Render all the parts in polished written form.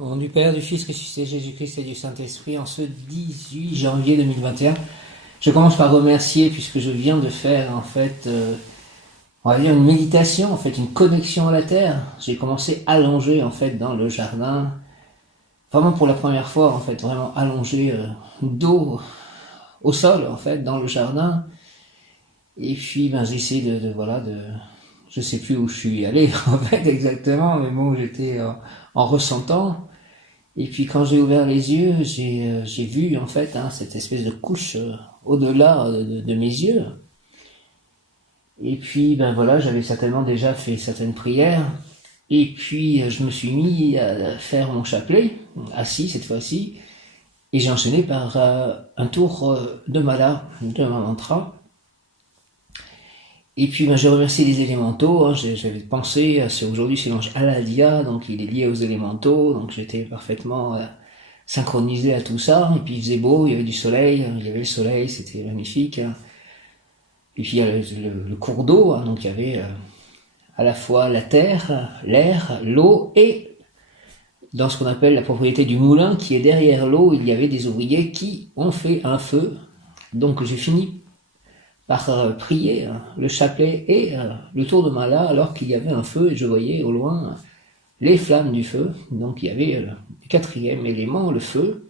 Au nom du Père, du Fils, ressuscité Jésus-Christ et du Saint-Esprit, en ce 18 janvier 2021, je commence par remercier puisque je viens de faire on va dire une méditation, une connexion à la terre. J'ai commencé allongé dans le jardin, vraiment pour la première fois vraiment allongé dos au sol dans le jardin. Et puis j'ai essayé je sais plus où je suis allé exactement, mais bon, j'étais en ressentant. Et puis quand j'ai ouvert les yeux, j'ai vu cette espèce de couche au-delà de mes yeux. Et puis j'avais certainement déjà fait certaines prières. Et puis je me suis mis à faire mon chapelet, assis cette fois-ci, et j'ai enchaîné par un tour de mala, de ma mantra. Et puis j'ai remercié les élémentaux, j'avais pensé, aujourd'hui c'est l'ange Aladia, donc il est lié aux élémentaux, donc j'étais parfaitement synchronisé à tout ça, et puis il faisait beau, il y avait du soleil, c'était magnifique. Et puis il y a le cours d'eau, donc il y avait à la fois la terre, l'air, l'eau, et dans ce qu'on appelle la propriété du moulin qui est derrière l'eau, il y avait des ouvriers qui ont fait un feu. Donc j'ai fini par prier le chapelet et le tour de mala alors qu'il y avait un feu et je voyais au loin les flammes du feu. Donc il y avait le quatrième élément, le feu,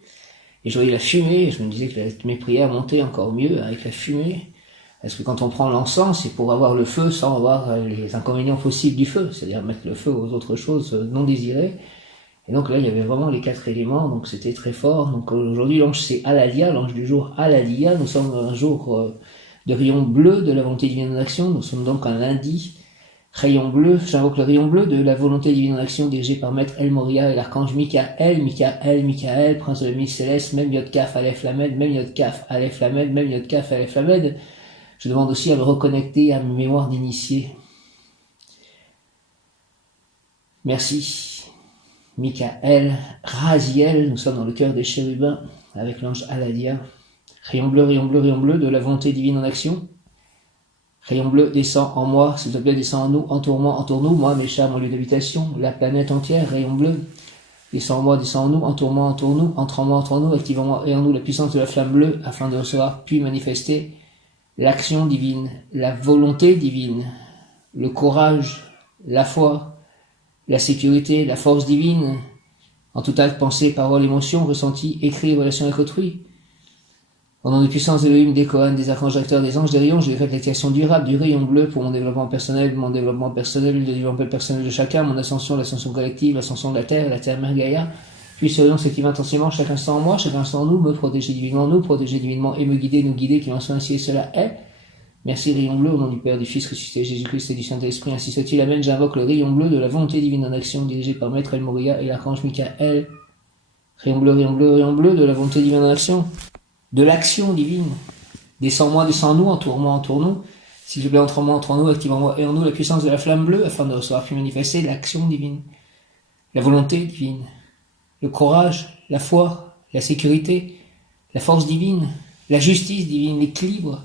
et je voyais la fumée, et je me disais que mes prières montaient encore mieux avec la fumée, parce que quand on prend l'encens, c'est pour avoir le feu sans avoir les inconvénients possibles du feu, c'est-à-dire mettre le feu aux autres choses non désirées. Et donc là il y avait vraiment les quatre éléments, donc c'était très fort. Donc aujourd'hui l'ange c'est Aladia, l'ange du jour Aladia, nous sommes un jour de rayon bleu de la volonté divine en action. Nous sommes donc un lundi, rayon bleu, j'invoque le rayon bleu de la volonté divine en action dirigé par Maître El Moria et l'archange Michael, prince de la milice céleste, Mem Yod Kaf Aleph Lamed, Mem Yod Kaf Aleph Lamed, Mem Yod Kaf Aleph Lamed. Je demande aussi à me reconnecter à mes mémoires d'initié. Merci. Michael, Raziel, nous sommes dans le cœur des chérubins avec l'ange Aladia. Rayon bleu de la volonté divine en action. Rayon bleu, descend en moi, s'il te plaît, descend en nous, entoure-nous, moi, mes chers, mon lieu d'habitation, la planète entière, rayon bleu, descend en moi, descend en nous, entoure-nous, entre en moi, entre nous, active en moi et en nous la puissance de la flamme bleue, afin de recevoir, puis manifester l'action divine, la volonté divine, le courage, la foi, la sécurité, la force divine, en tout acte, pensée, parole, émotion, ressenti, écrit, relation avec autrui. Au nom des puissances d'Elohim, des Kohanes, des archanges acteurs, des anges, des rayons, je décrète l'activation durable du rayon bleu pour mon développement personnel, le développement personnel de chacun, mon ascension, l'ascension collective, l'ascension de la terre Mergaïa. Puis ce rayon s'active intensément chaque instant en moi, chaque instant en nous, me protéger divinement et me guider, nous guider, qu'il en soit ainsi et cela est. Merci rayon bleu, au nom du Père, du Fils, ressuscité Jésus-Christ et du Saint-Esprit, ainsi soit-il. Amen. J'invoque le rayon bleu de la volonté divine en action dirigé par Maître El Moria et l'archange Michael. Rayon bleu de la volonté divine en action. De l'action divine. Descends-moi, descends-nous, entoure-nous. S'il te plaît, entre moi, entre nous, active en moi et en nous la puissance de la flamme bleue, afin de recevoir puis manifester l'action divine, la volonté divine, le courage, la foi, la sécurité, la force divine, la justice divine, l'équilibre.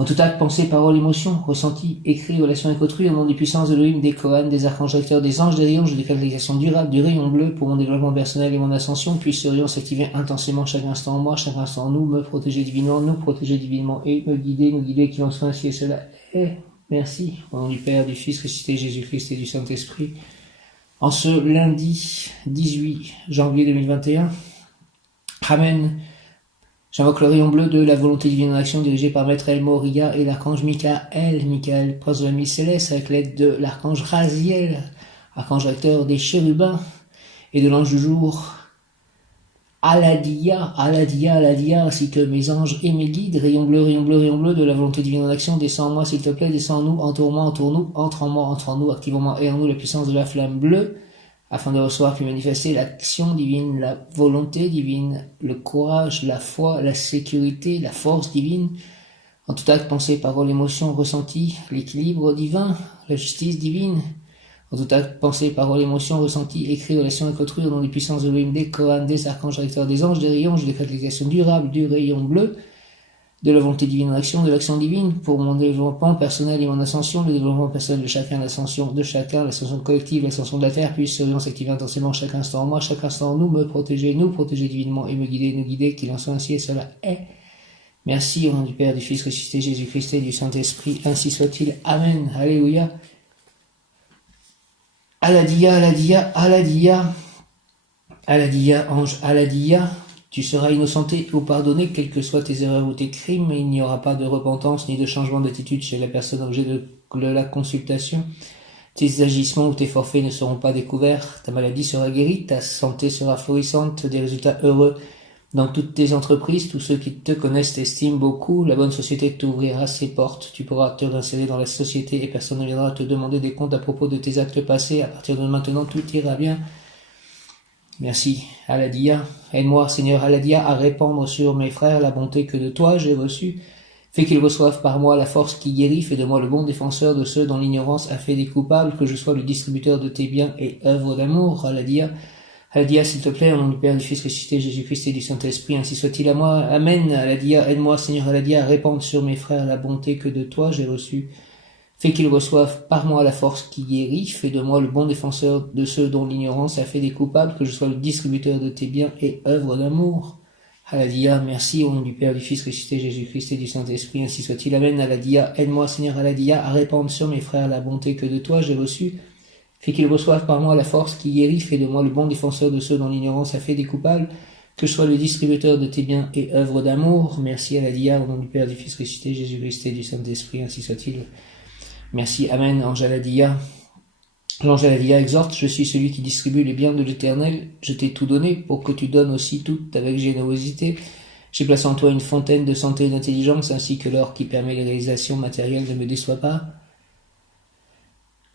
En tout acte, pensée, parole, émotion, ressenti, écrit, relation avec autrui, au nom des puissances de l'Elohim, des Kohanes, des archanges acteurs, des anges, des rayons, je déclare l'application durable du rayon bleu pour mon développement personnel et mon ascension, puis ce rayon s'activer intensément chaque instant en moi, chaque instant en nous, me protéger divinement, nous protéger divinement et me guider, qu'il en soit ainsi et cela est. Merci. Au nom du Père, du Fils, ressuscité Jésus-Christ et du Saint-Esprit. En ce lundi 18 janvier 2021, Amen. J'invoque le rayon bleu de la volonté divine en action dirigée par Maître El Moria et l'archange Michael, prince de la milice céleste, avec l'aide de l'archange Raziel, archange acteur des chérubins, et de l'ange du jour, Aladia, ainsi que mes anges et mes guides. Rayon bleu de la volonté divine en action, descends en moi s'il te plaît, descends en nous, entoure-nous, entre en moi, entre nous, active en moi et en nous la puissance de la flamme bleue, afin de recevoir puis manifester l'action divine, la volonté divine, le courage, la foi, la sécurité, la force divine, en tout acte, pensée, parole, émotion, ressenti, l'équilibre divin, la justice divine, en tout acte, pensée, parole, émotion, ressenti, écrit, relation avec autrui, au nom des puissances de l'Elohim, des Kohanes, des archanges recteurs, des anges, des rayons, je décrète l'application durable du rayon bleu, de la volonté divine en action, de l'action divine, pour mon développement personnel et mon ascension, le développement personnel de chacun, l'ascension l'ascension collective, l'ascension de la Terre, puisse s'activer intensément chaque instant en moi, chaque instant en nous, me protéger, nous protéger divinement et me guider, nous guider, qu'il en soit ainsi et cela est. Merci au nom du Père, du Fils ressuscité, Jésus-Christ et du Saint-Esprit, ainsi soit-il. Amen. Alléluia. Aladia, Aladia, Aladia, Aladia, ange, Aladia. Tu seras innocenté ou pardonné, quelles que soient tes erreurs ou tes crimes, et il n'y aura pas de repentance ni de changement d'attitude chez la personne objet de la consultation. Tes agissements ou tes forfaits ne seront pas découverts, ta maladie sera guérie, ta santé sera florissante, des résultats heureux dans toutes tes entreprises, tous ceux qui te connaissent t'estiment beaucoup, la bonne société t'ouvrira ses portes, tu pourras te réinsérer dans la société et personne ne viendra te demander des comptes à propos de tes actes passés, à partir de maintenant tout ira bien. Merci, Aladia. Aide-moi, Seigneur Aladia, à répandre sur mes frères la bonté que de toi j'ai reçue. Fais qu'ils reçoivent par moi la force qui guérit. Fais de moi le bon défenseur de ceux dont l'ignorance a fait des coupables. Que je sois le distributeur de tes biens et œuvres d'amour, Aladia. Aladia, s'il te plaît, au nom du Père, du Fils ressuscité, Jésus-Christ et du Saint-Esprit, ainsi soit-il à moi. Amen. Aladia, aide-moi, Seigneur Aladia, à répandre sur mes frères la bonté que de toi j'ai reçue. Fais qu'ils reçoivent par moi la force qui guérit. Fais de moi le bon défenseur de ceux dont l'ignorance a fait des coupables, que je sois le distributeur de tes biens et œuvres d'amour. Aladia, merci au nom du Père, du Fils ressuscité, Jésus-Christ et du Saint-Esprit, ainsi soit-il. Amen. Aladia, aide-moi, Seigneur Aladia, à répandre sur mes frères la bonté que de toi j'ai reçue. Fais qu'ils reçoivent par moi la force qui guérit. Fais de moi le bon défenseur de ceux dont l'ignorance a fait des coupables, que je sois le distributeur de tes biens et œuvres d'amour. Merci Aladia, au nom du Père, du Fils ressuscité, Jésus-Christ et du Saint-Esprit, ainsi soit-il. Merci, Amen, Ange Aladia. L'ange Aladia exhorte, je suis celui qui distribue les biens de l'Éternel, je t'ai tout donné pour que tu donnes aussi tout avec générosité. J'ai placé en toi une fontaine de santé et d'intelligence, ainsi que l'or qui permet les réalisations matérielles ne me déçoit pas.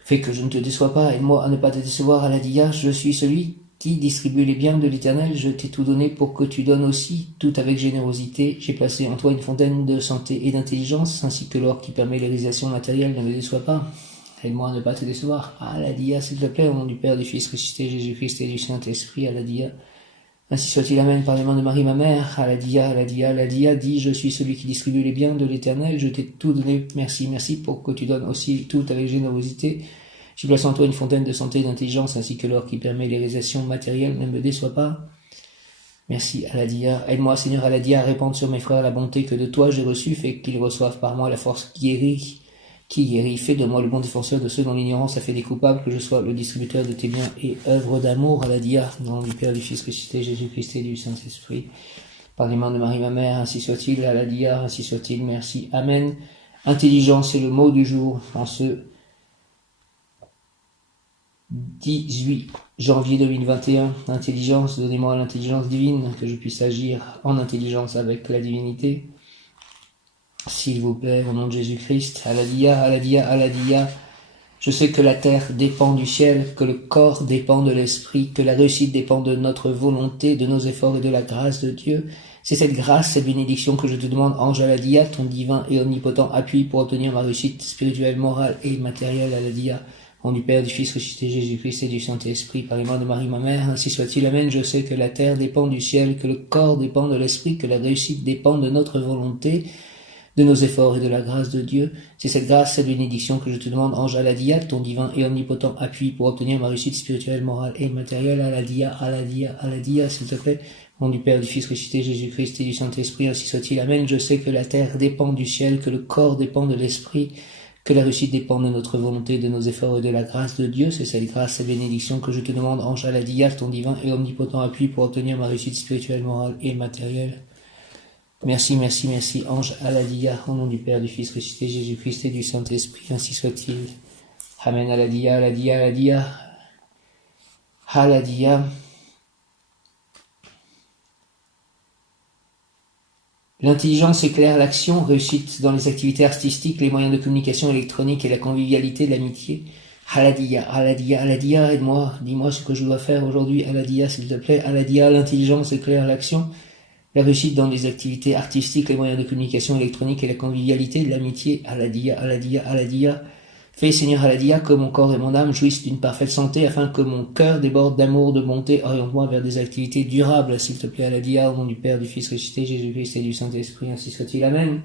Fais que je ne te déçois pas, aide-moi à ne pas te décevoir, Aladia, je suis celui qui distribue les biens de l'Éternel, je t'ai tout donné pour que tu donnes aussi tout avec générosité. J'ai placé en toi une fontaine de santé et d'intelligence, ainsi que l'or qui permet les réalisations matérielles ne me déçoit pas. Aide-moi à ne pas te décevoir. Aladia, s'il te plaît, au nom du Père, du Fils ressuscité, Jésus-Christ et du Saint-Esprit, Aladia. Ainsi soit-il, Amen, par les mains de Marie, ma mère. Aladia, Aladia, Aladia, dis, je suis celui qui distribue les biens de l'Éternel, je t'ai tout donné, merci, merci, pour que tu donnes aussi tout avec générosité. J'ai placé en toi une fontaine de santé et d'intelligence, ainsi que l'or qui permet les réalisations matérielles ne me déçoit pas. Merci, Aladia. Aide-moi, Seigneur Aladia, à répandre sur mes frères la bonté que de toi j'ai reçue, fais qu'ils reçoivent par moi la force qui guérit. Fais de moi le bon défenseur de ceux dont l'ignorance a fait des coupables, que je sois le distributeur de tes biens et œuvres d'amour, Aladia, dans le nom du Père, du Fils ressuscité, Jésus-Christ et du Saint-Esprit. Par les mains de Marie, ma mère, ainsi soit-il, Aladia, ainsi soit-il, merci, Amen. Intelligence est le mot du jour en ce 18 janvier 2021, intelligence, donnez-moi l'intelligence divine, que je puisse agir en intelligence avec la divinité. S'il vous plaît, au nom de Jésus-Christ, Aladia, Aladia, Aladia, je sais que la terre dépend du ciel, que le corps dépend de l'esprit, que la réussite dépend de notre volonté, de nos efforts et de la grâce de Dieu. C'est cette grâce, cette bénédiction que je te demande, ange Aladia, ton divin et omnipotent appui pour obtenir ma réussite spirituelle, morale et matérielle, Aladia. Au nom du Père, du Fils ressuscité, Jésus-Christ et du Saint-Esprit, par les mains de Marie, ma mère, ainsi soit-il, Amen. Je sais que la terre dépend du ciel, que le corps dépend de l'esprit, que la réussite dépend de notre volonté, de nos efforts et de la grâce de Dieu. C'est cette grâce, cette bénédiction que je te demande, ange Aladia, ton divin et omnipotent appui pour obtenir ma réussite spirituelle, morale et matérielle, Aladia, Aladia, Aladia, s'il te plaît. Au nom du Père, du Fils ressuscité, Jésus-Christ et du Saint-Esprit, ainsi soit-il, Amen. Je sais que la terre dépend du ciel, que le corps dépend de l'esprit, que la réussite dépend de notre volonté, de nos efforts et de la grâce de Dieu. C'est cette grâce, cette bénédiction que je te demande, ange Aladia, ton divin et omnipotent appui pour obtenir ma réussite spirituelle, morale et matérielle. Merci, merci, merci, ange Aladia, au nom du Père, du Fils ressuscité, Jésus-Christ et du Saint-Esprit, ainsi soit-il. Amen, Aladia, Aladia, Aladia, Aladia. L'intelligence éclaire l'action, réussite dans les activités artistiques, les moyens de communication électronique et la convivialité de l'amitié. Aladia, Aladia, Aladia, aide-moi, dis-moi ce que je dois faire aujourd'hui, Aladia, s'il te plaît. Aladia, l'intelligence éclaire l'action, la réussite dans les activités artistiques, les moyens de communication électronique et la convivialité de l'amitié. Aladia, Aladia, Aladia. Fais, Seigneur Aladia, que mon corps et mon âme jouissent d'une parfaite santé, afin que mon cœur déborde d'amour, de bonté. Oriente-moi vers des activités durables, s'il te plaît, Aladia, au nom du Père, du Fils ressuscité, Jésus-Christ et du Saint-Esprit, ainsi soit-il. Amen.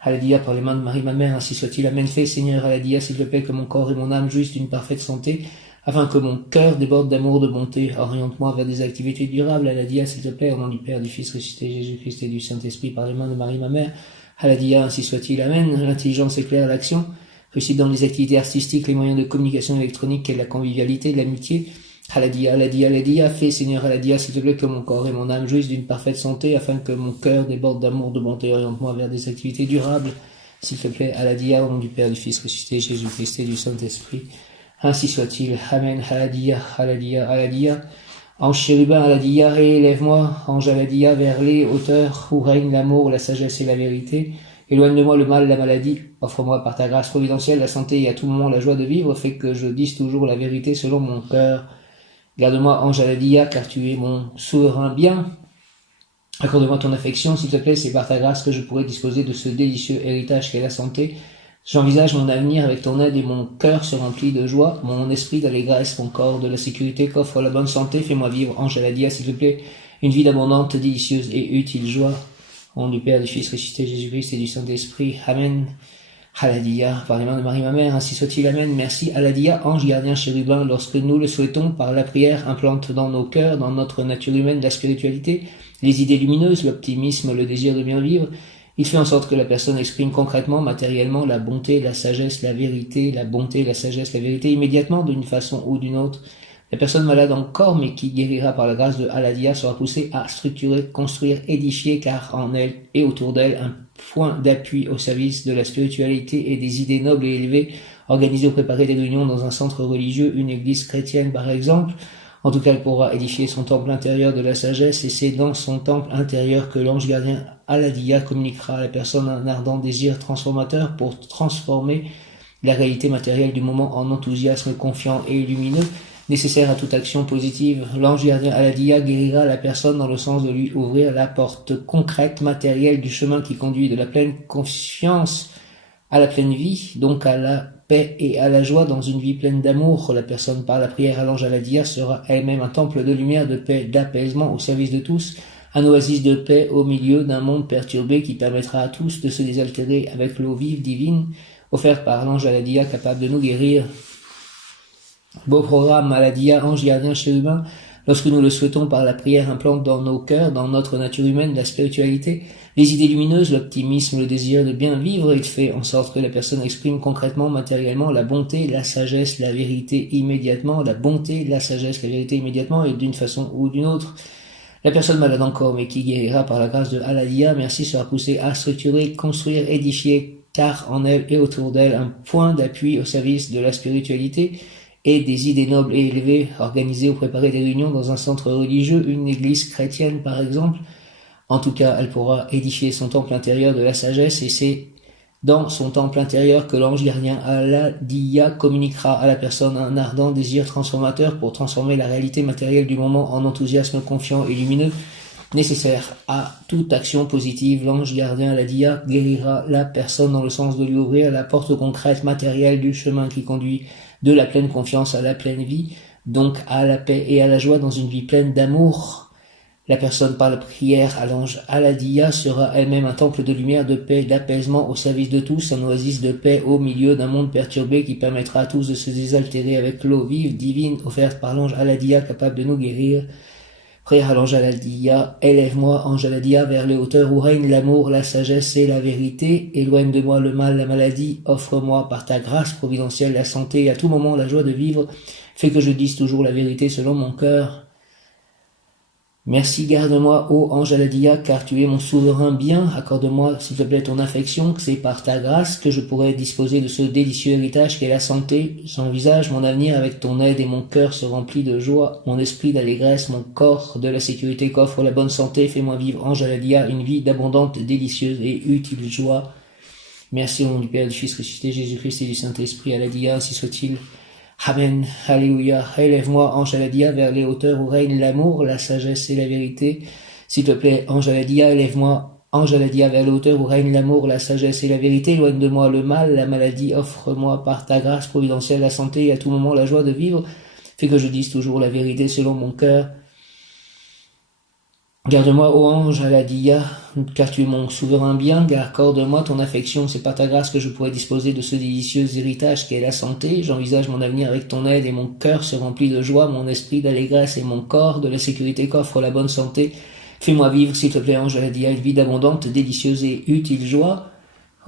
Aladia, par les mains de Marie, ma mère, ainsi soit-il. Amen. Fais, Seigneur Aladia, s'il te plaît, que mon corps et mon âme jouissent d'une parfaite santé, afin que mon cœur déborde d'amour, de bonté. Oriente-moi vers des activités durables, Aladia, s'il te plaît, au nom du Père, du Fils ressuscité, Jésus-Christ et du Saint-Esprit, par les mains de Marie, ma mère. Aladia, ainsi soit-il. Amen. L'intelligence éclaire l'action. Réussite dans les activités artistiques, les moyens de communication électronique et la convivialité, l'amitié. Aladia, Aladia, Aladia, fais, Seigneur Aladia, s'il te plaît, que mon corps et mon âme jouissent d'une parfaite santé, afin que mon cœur déborde d'amour, de bonté. Oriente-moi vers des activités durables, s'il te plaît, Aladia, au nom du Père, du Fils ressuscité, Jésus-Christ et du Saint-Esprit. Ainsi soit-il. Amen. Aladia, Aladia, Aladia. Ange chérubin, Aladia, élève-moi, ange Aladia, vers les hauteurs où règne l'amour, la sagesse et la vérité. Éloigne de moi le mal, la maladie. Offre-moi par ta grâce providentielle la santé et à tout moment la joie de vivre. Fais que je dise toujours la vérité selon mon cœur. Garde-moi, ange Aladia, car tu es mon souverain bien. Accorde-moi ton affection, s'il te plaît, c'est par ta grâce que je pourrai disposer de ce délicieux héritage qu'est la santé. J'envisage mon avenir avec ton aide et mon cœur se remplit de joie, mon esprit d'allégresse, mon corps de la sécurité qu'offre la bonne santé. Fais-moi vivre, ange Aladia, s'il te plaît, une vie abondante, délicieuse et utile joie. Au nom du Père, du Fils ressuscité, Jésus-Christ et du Saint-Esprit. Amen. Aladia, par les mains de Marie, ma mère, ainsi soit-il. Amen. Merci, Aladia, ange gardien chérubin, lorsque nous le souhaitons, par la prière, implante dans nos cœurs, dans notre nature humaine, la spiritualité, les idées lumineuses, l'optimisme, le désir de bien vivre. Il fait en sorte que la personne exprime concrètement, matériellement, la bonté, la sagesse, la vérité, la bonté, la sagesse, la vérité, immédiatement, d'une façon ou d'une autre. La personne malade en corps, mais qui guérira par la grâce de Aladia, sera poussée à structurer, construire, édifier, car en elle et autour d'elle, un point d'appui au service de la spiritualité et des idées nobles et élevées, organiser ou préparer des réunions dans un centre religieux, une église chrétienne par exemple. En tout cas, elle pourra édifier son temple intérieur de la sagesse, et c'est dans son temple intérieur que l'ange gardien Aladia communiquera à la personne un ardent désir transformateur pour transformer la réalité matérielle du moment en enthousiasme confiant et lumineux, nécessaire à toute action positive. L'ange gardien Aladia guérira la personne dans le sens de lui ouvrir la porte concrète, matérielle du chemin qui conduit de la pleine confiance à la pleine vie, donc à la paix et à la joie dans une vie pleine d'amour. La personne par la prière à l'ange Aladia sera elle-même un temple de lumière, de paix, d'apaisement au service de tous, un oasis de paix au milieu d'un monde perturbé qui permettra à tous de se désaltérer avec l'eau vive divine offerte par l'ange Aladia capable de nous guérir. Beau programme, Aladia, ange gardien chérubin, lorsque nous le souhaitons par la prière, implante dans nos cœurs, dans notre nature humaine, la spiritualité, les idées lumineuses, l'optimisme, le désir de bien vivre. Il fait en sorte que la personne exprime concrètement, matériellement, la bonté, la sagesse, la vérité immédiatement, la bonté, la sagesse, la vérité immédiatement et d'une façon ou d'une autre. La personne malade encore, mais qui guérira par la grâce de Aladia, merci, sera poussée à structurer, construire, édifier, car en elle et autour d'elle, un point d'appui au service de la spiritualité et des idées nobles et élevées, organiser ou préparer des réunions dans un centre religieux, une église chrétienne par exemple. En tout cas, elle pourra édifier son temple intérieur de la sagesse, et c'est dans son temple intérieur que l'ange gardien Aladia communiquera à la personne un ardent désir transformateur pour transformer la réalité matérielle du moment en enthousiasme confiant et lumineux, nécessaire à toute action positive. L'ange gardien Aladia guérira la personne dans le sens de lui ouvrir la porte concrète matérielle du chemin qui conduit de la pleine confiance à la pleine vie, donc à la paix et à la joie dans une vie pleine d'amour. La personne par la prière à l'ange Aladia sera elle-même un temple de lumière, de paix, d'apaisement au service de tous, un oasis de paix au milieu d'un monde perturbé qui permettra à tous de se désaltérer avec l'eau vive, divine, offerte par l'ange Aladia capable de nous guérir. Prière à l'ange Aladia, élève-moi, ange Aladia, vers les hauteurs où règne l'amour, la sagesse et la vérité. Éloigne de moi le mal, la maladie. Offre-moi par ta grâce providentielle la santé et à tout moment la joie de vivre. Fais que je dise toujours la vérité selon mon cœur. Merci, garde-moi, ô ange Aladia, car tu es mon souverain bien. Accorde-moi, s'il te plaît, ton affection, que c'est par ta grâce que je pourrai disposer de ce délicieux héritage qu'est la santé. J'envisage mon avenir avec ton aide et mon cœur se remplit de joie, mon esprit d'allégresse, mon corps de la sécurité qu'offre la bonne santé. Fais-moi vivre, ange Aladia, une vie d'abondante, délicieuse et utile joie. Merci au nom du Père, du Fils ressuscité, Jésus-Christ et du Saint-Esprit. Aladia, ainsi soit-il. Amen, alléluia. Élève-moi, ange Aladia, vers les hauteurs où règne l'amour, la sagesse et la vérité. S'il te plaît, ange Aladia, élève-moi Ange Aladia, vers la hauteur où règne l'amour, la sagesse et la vérité, éloigne de moi le mal, la maladie, offre-moi par ta grâce providentielle la santé et à tout moment la joie de vivre. Fais que je dise toujours la vérité selon mon cœur. Garde-moi, ô ange Aladia, car tu es mon souverain bien, accorde-moi ton affection, c'est par ta grâce que je pourrai disposer de ce délicieux héritage qu'est la santé. J'envisage mon avenir avec ton aide et mon cœur se remplit de joie, mon esprit d'allégresse et mon corps de la sécurité qu'offre la bonne santé. Fais-moi vivre, s'il te plaît, ange Aladia, une vie d'abondante, délicieuse et utile joie.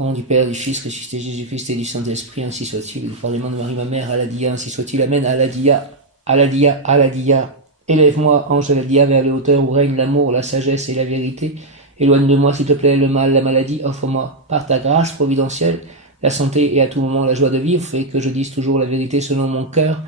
Au nom du Père, du Fils, ressuscité Jésus-Christ et du Saint-Esprit, ainsi soit-il. Par les mains de Marie, ma mère, Aladia, ainsi soit-il. Amen. Aladia, Aladia, Aladia. Élève-moi, ange Aladia, vers les hauteurs où règne l'amour, la sagesse et la vérité. Éloigne de moi, s'il te plaît, le mal, la maladie. Offre-moi, par ta grâce providentielle, la santé et à tout moment la joie de vivre. Fais que je dise toujours la vérité selon mon cœur.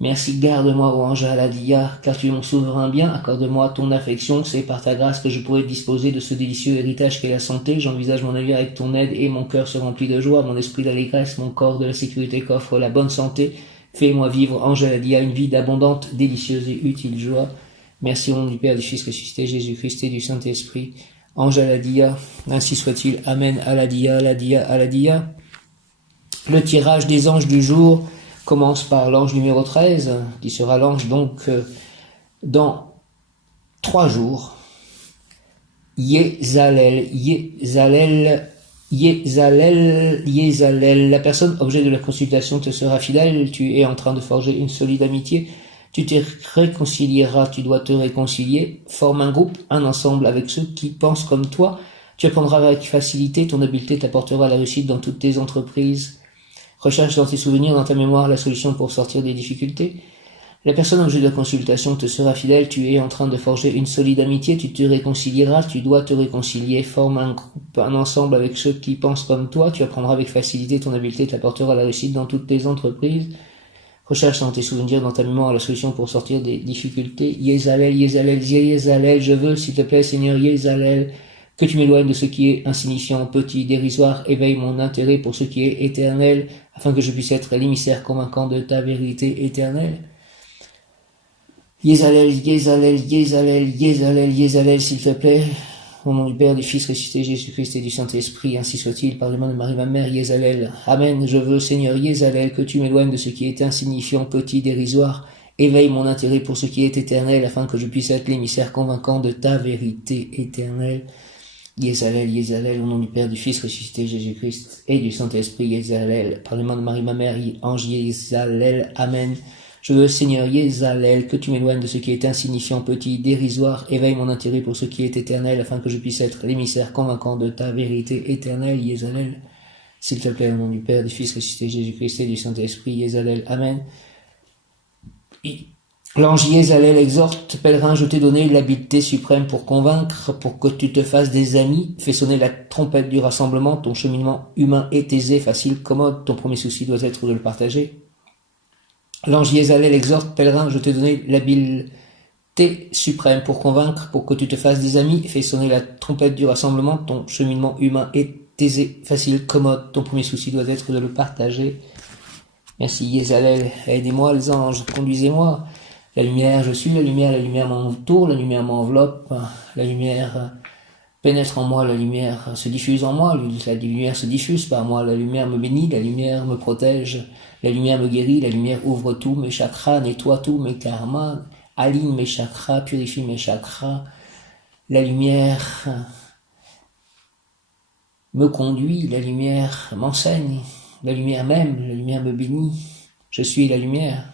Merci, garde-moi, ô ange Aladia, car tu es mon souverain bien. Accorde-moi ton affection, c'est par ta grâce que je pourrai disposer de ce délicieux héritage qu'est la santé. J'envisage mon avenir avec ton aide et mon cœur se remplit de joie, mon esprit d'allégresse, mon corps de la sécurité qu'offre la bonne santé. Fais-moi vivre, ange Aladia, une vie d'abondante, délicieuse et utile joie. Merci au nom du Père, du Fils ressuscité, Jésus-Christ et du Saint-Esprit. Ange Aladia, ainsi soit-il. Amen. Aladia, Aladia, Aladia. Le tirage des anges du jour commence par l'ange numéro 13, qui sera l'ange donc dans 3 jours. Yezalel, Yezalel, Yezalel, Yezalel. La personne objet de la consultation te sera fidèle, tu es en train de forger une solide amitié, tu te réconcilieras, tu dois te réconcilier, forme un groupe, un ensemble avec ceux qui pensent comme toi, tu apprendras avec facilité, ton habileté t'apportera la réussite dans toutes tes entreprises. Recherche dans tes souvenirs, dans ta mémoire, la solution pour sortir des difficultés. La personne objet de la consultation te sera fidèle, tu es en train de forger une solide amitié, tu te réconcilieras, tu dois te réconcilier, forme un groupe, un ensemble avec ceux qui pensent comme toi, tu apprendras avec facilité, ton habileté t'apportera la réussite dans toutes tes entreprises. Recherche dans tes souvenirs, dans ta mémoire, la solution pour sortir des difficultés. Yezalel, Yezalel, Yezalel, je veux, s'il te plaît, Seigneur, Yezalel, que tu m'éloignes de ce qui est insignifiant, petit, dérisoire, éveille mon intérêt pour ce qui est éternel, afin que je puisse être l'émissaire convaincant de ta vérité éternelle. Yezalel, Yezalel, Yezalel, Yezalel, Yezalel, s'il te plaît, au nom du Père, du Fils ressuscité, Jésus-Christ et du Saint-Esprit, ainsi soit-il, par les mains de Marie, ma mère, Yezalel. Amen, je veux, Seigneur, Yezalel, que tu m'éloignes de ce qui est insignifiant, petit, dérisoire, éveille mon intérêt pour ce qui est éternel, afin que je puisse être l'émissaire convaincant de ta vérité éternelle. Yezalel, Yezalel, au nom du Père, du Fils ressuscité, Jésus-Christ et du Saint-Esprit, Yezalel, par les mains de Marie, ma mère, ange Yezalel, Amen. Je veux, Seigneur, Yezalel, que tu m'éloignes de ce qui est insignifiant, petit, dérisoire, éveille mon intérêt pour ce qui est éternel, afin que je puisse être l'émissaire convaincant de ta vérité éternelle, Yezalel. S'il te plaît, au nom du Père, du Fils ressuscité, Jésus-Christ et du Saint-Esprit, Yezalel, Amen. L'ange Yezalel exhorte, pèlerin, je t'ai donné l'habileté suprême pour convaincre, pour que tu te fasses des amis, fais sonner la trompette du rassemblement, ton cheminement humain est aisé, facile, commode, ton premier souci doit être de le partager. L'ange Yezalel exhorte, pèlerin, je t'ai donné l'habileté suprême pour convaincre, pour que tu te fasses des amis, fais sonner la trompette du rassemblement, ton cheminement humain est aisé, facile, commode, ton premier souci doit être de le partager. Merci Yezalel, aidez-moi les anges, conduisez-moi. La lumière, je suis la lumière m'entoure, la lumière m'enveloppe, la lumière pénètre en moi, la lumière se diffuse en moi, la lumière se diffuse par moi, la lumière me bénit, la lumière me protège, la lumière me guérit, la lumière ouvre tous mes chakras, nettoie tous mes karmas, aligne mes chakras, purifie mes chakras, la lumière me conduit, la lumière m'enseigne, la lumière m'aime, la lumière me bénit, je suis la lumière.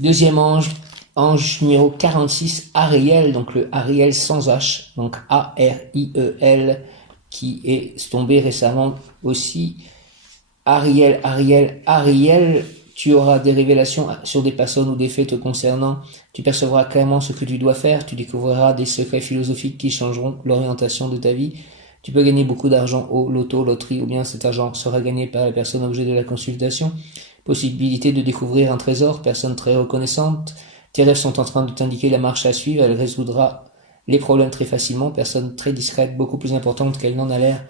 Deuxième ange, ange numéro 46, Ariel, donc le Ariel sans H, donc A-R-I-E-L, qui est tombé récemment aussi. Ariel, Ariel, Ariel, tu auras des révélations sur des personnes ou des faits te concernant, tu percevras clairement ce que tu dois faire, tu découvriras des secrets philosophiques qui changeront l'orientation de ta vie. Tu peux gagner beaucoup d'argent au loto, loterie, ou bien cet argent sera gagné par la personne objet de la consultation. Possibilité de découvrir un trésor, personne très reconnaissante. Tes rêves sont en train de t'indiquer la marche à suivre, elle résoudra les problèmes très facilement, personne très discrète, beaucoup plus importante qu'elle n'en a l'air.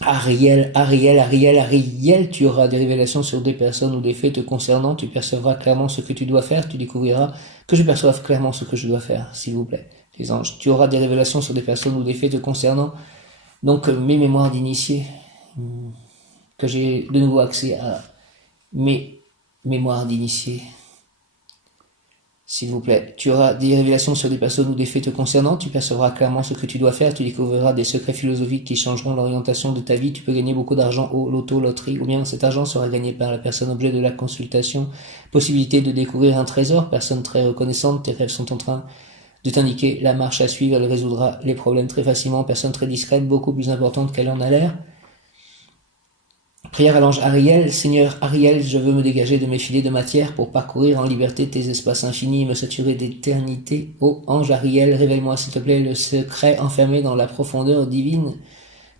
Ariel, Ariel, Ariel, Ariel, tu auras des révélations sur des personnes ou des faits te concernant, tu percevras clairement ce que tu dois faire, tu découvriras que je perçoive clairement ce que je dois faire, s'il vous plaît. les anges. Tu auras des révélations sur des personnes ou des faits te concernant. Donc mes mémoires d'initié, que j'ai de nouveau accès à mes mémoires d'initié. S'il vous plaît, tu auras des révélations sur des personnes ou des faits te concernant, tu percevras clairement ce que tu dois faire, tu découvriras des secrets philosophiques qui changeront l'orientation de ta vie, tu peux gagner beaucoup d'argent au loto, loterie, ou bien cet argent sera gagné par la personne objet de la consultation. Possibilité de découvrir un trésor, personne très reconnaissante, tes rêves sont en train de t'indiquer la marche à suivre, elle résoudra les problèmes très facilement, personne très discrète, beaucoup plus importante qu'elle en a l'air. Prière à l'ange Ariel, Seigneur Ariel, je veux me dégager de mes filets de matière pour parcourir en liberté tes espaces infinis et me saturer d'éternité. Ô ange Ariel, révèle-moi s'il te plaît le secret enfermé dans la profondeur divine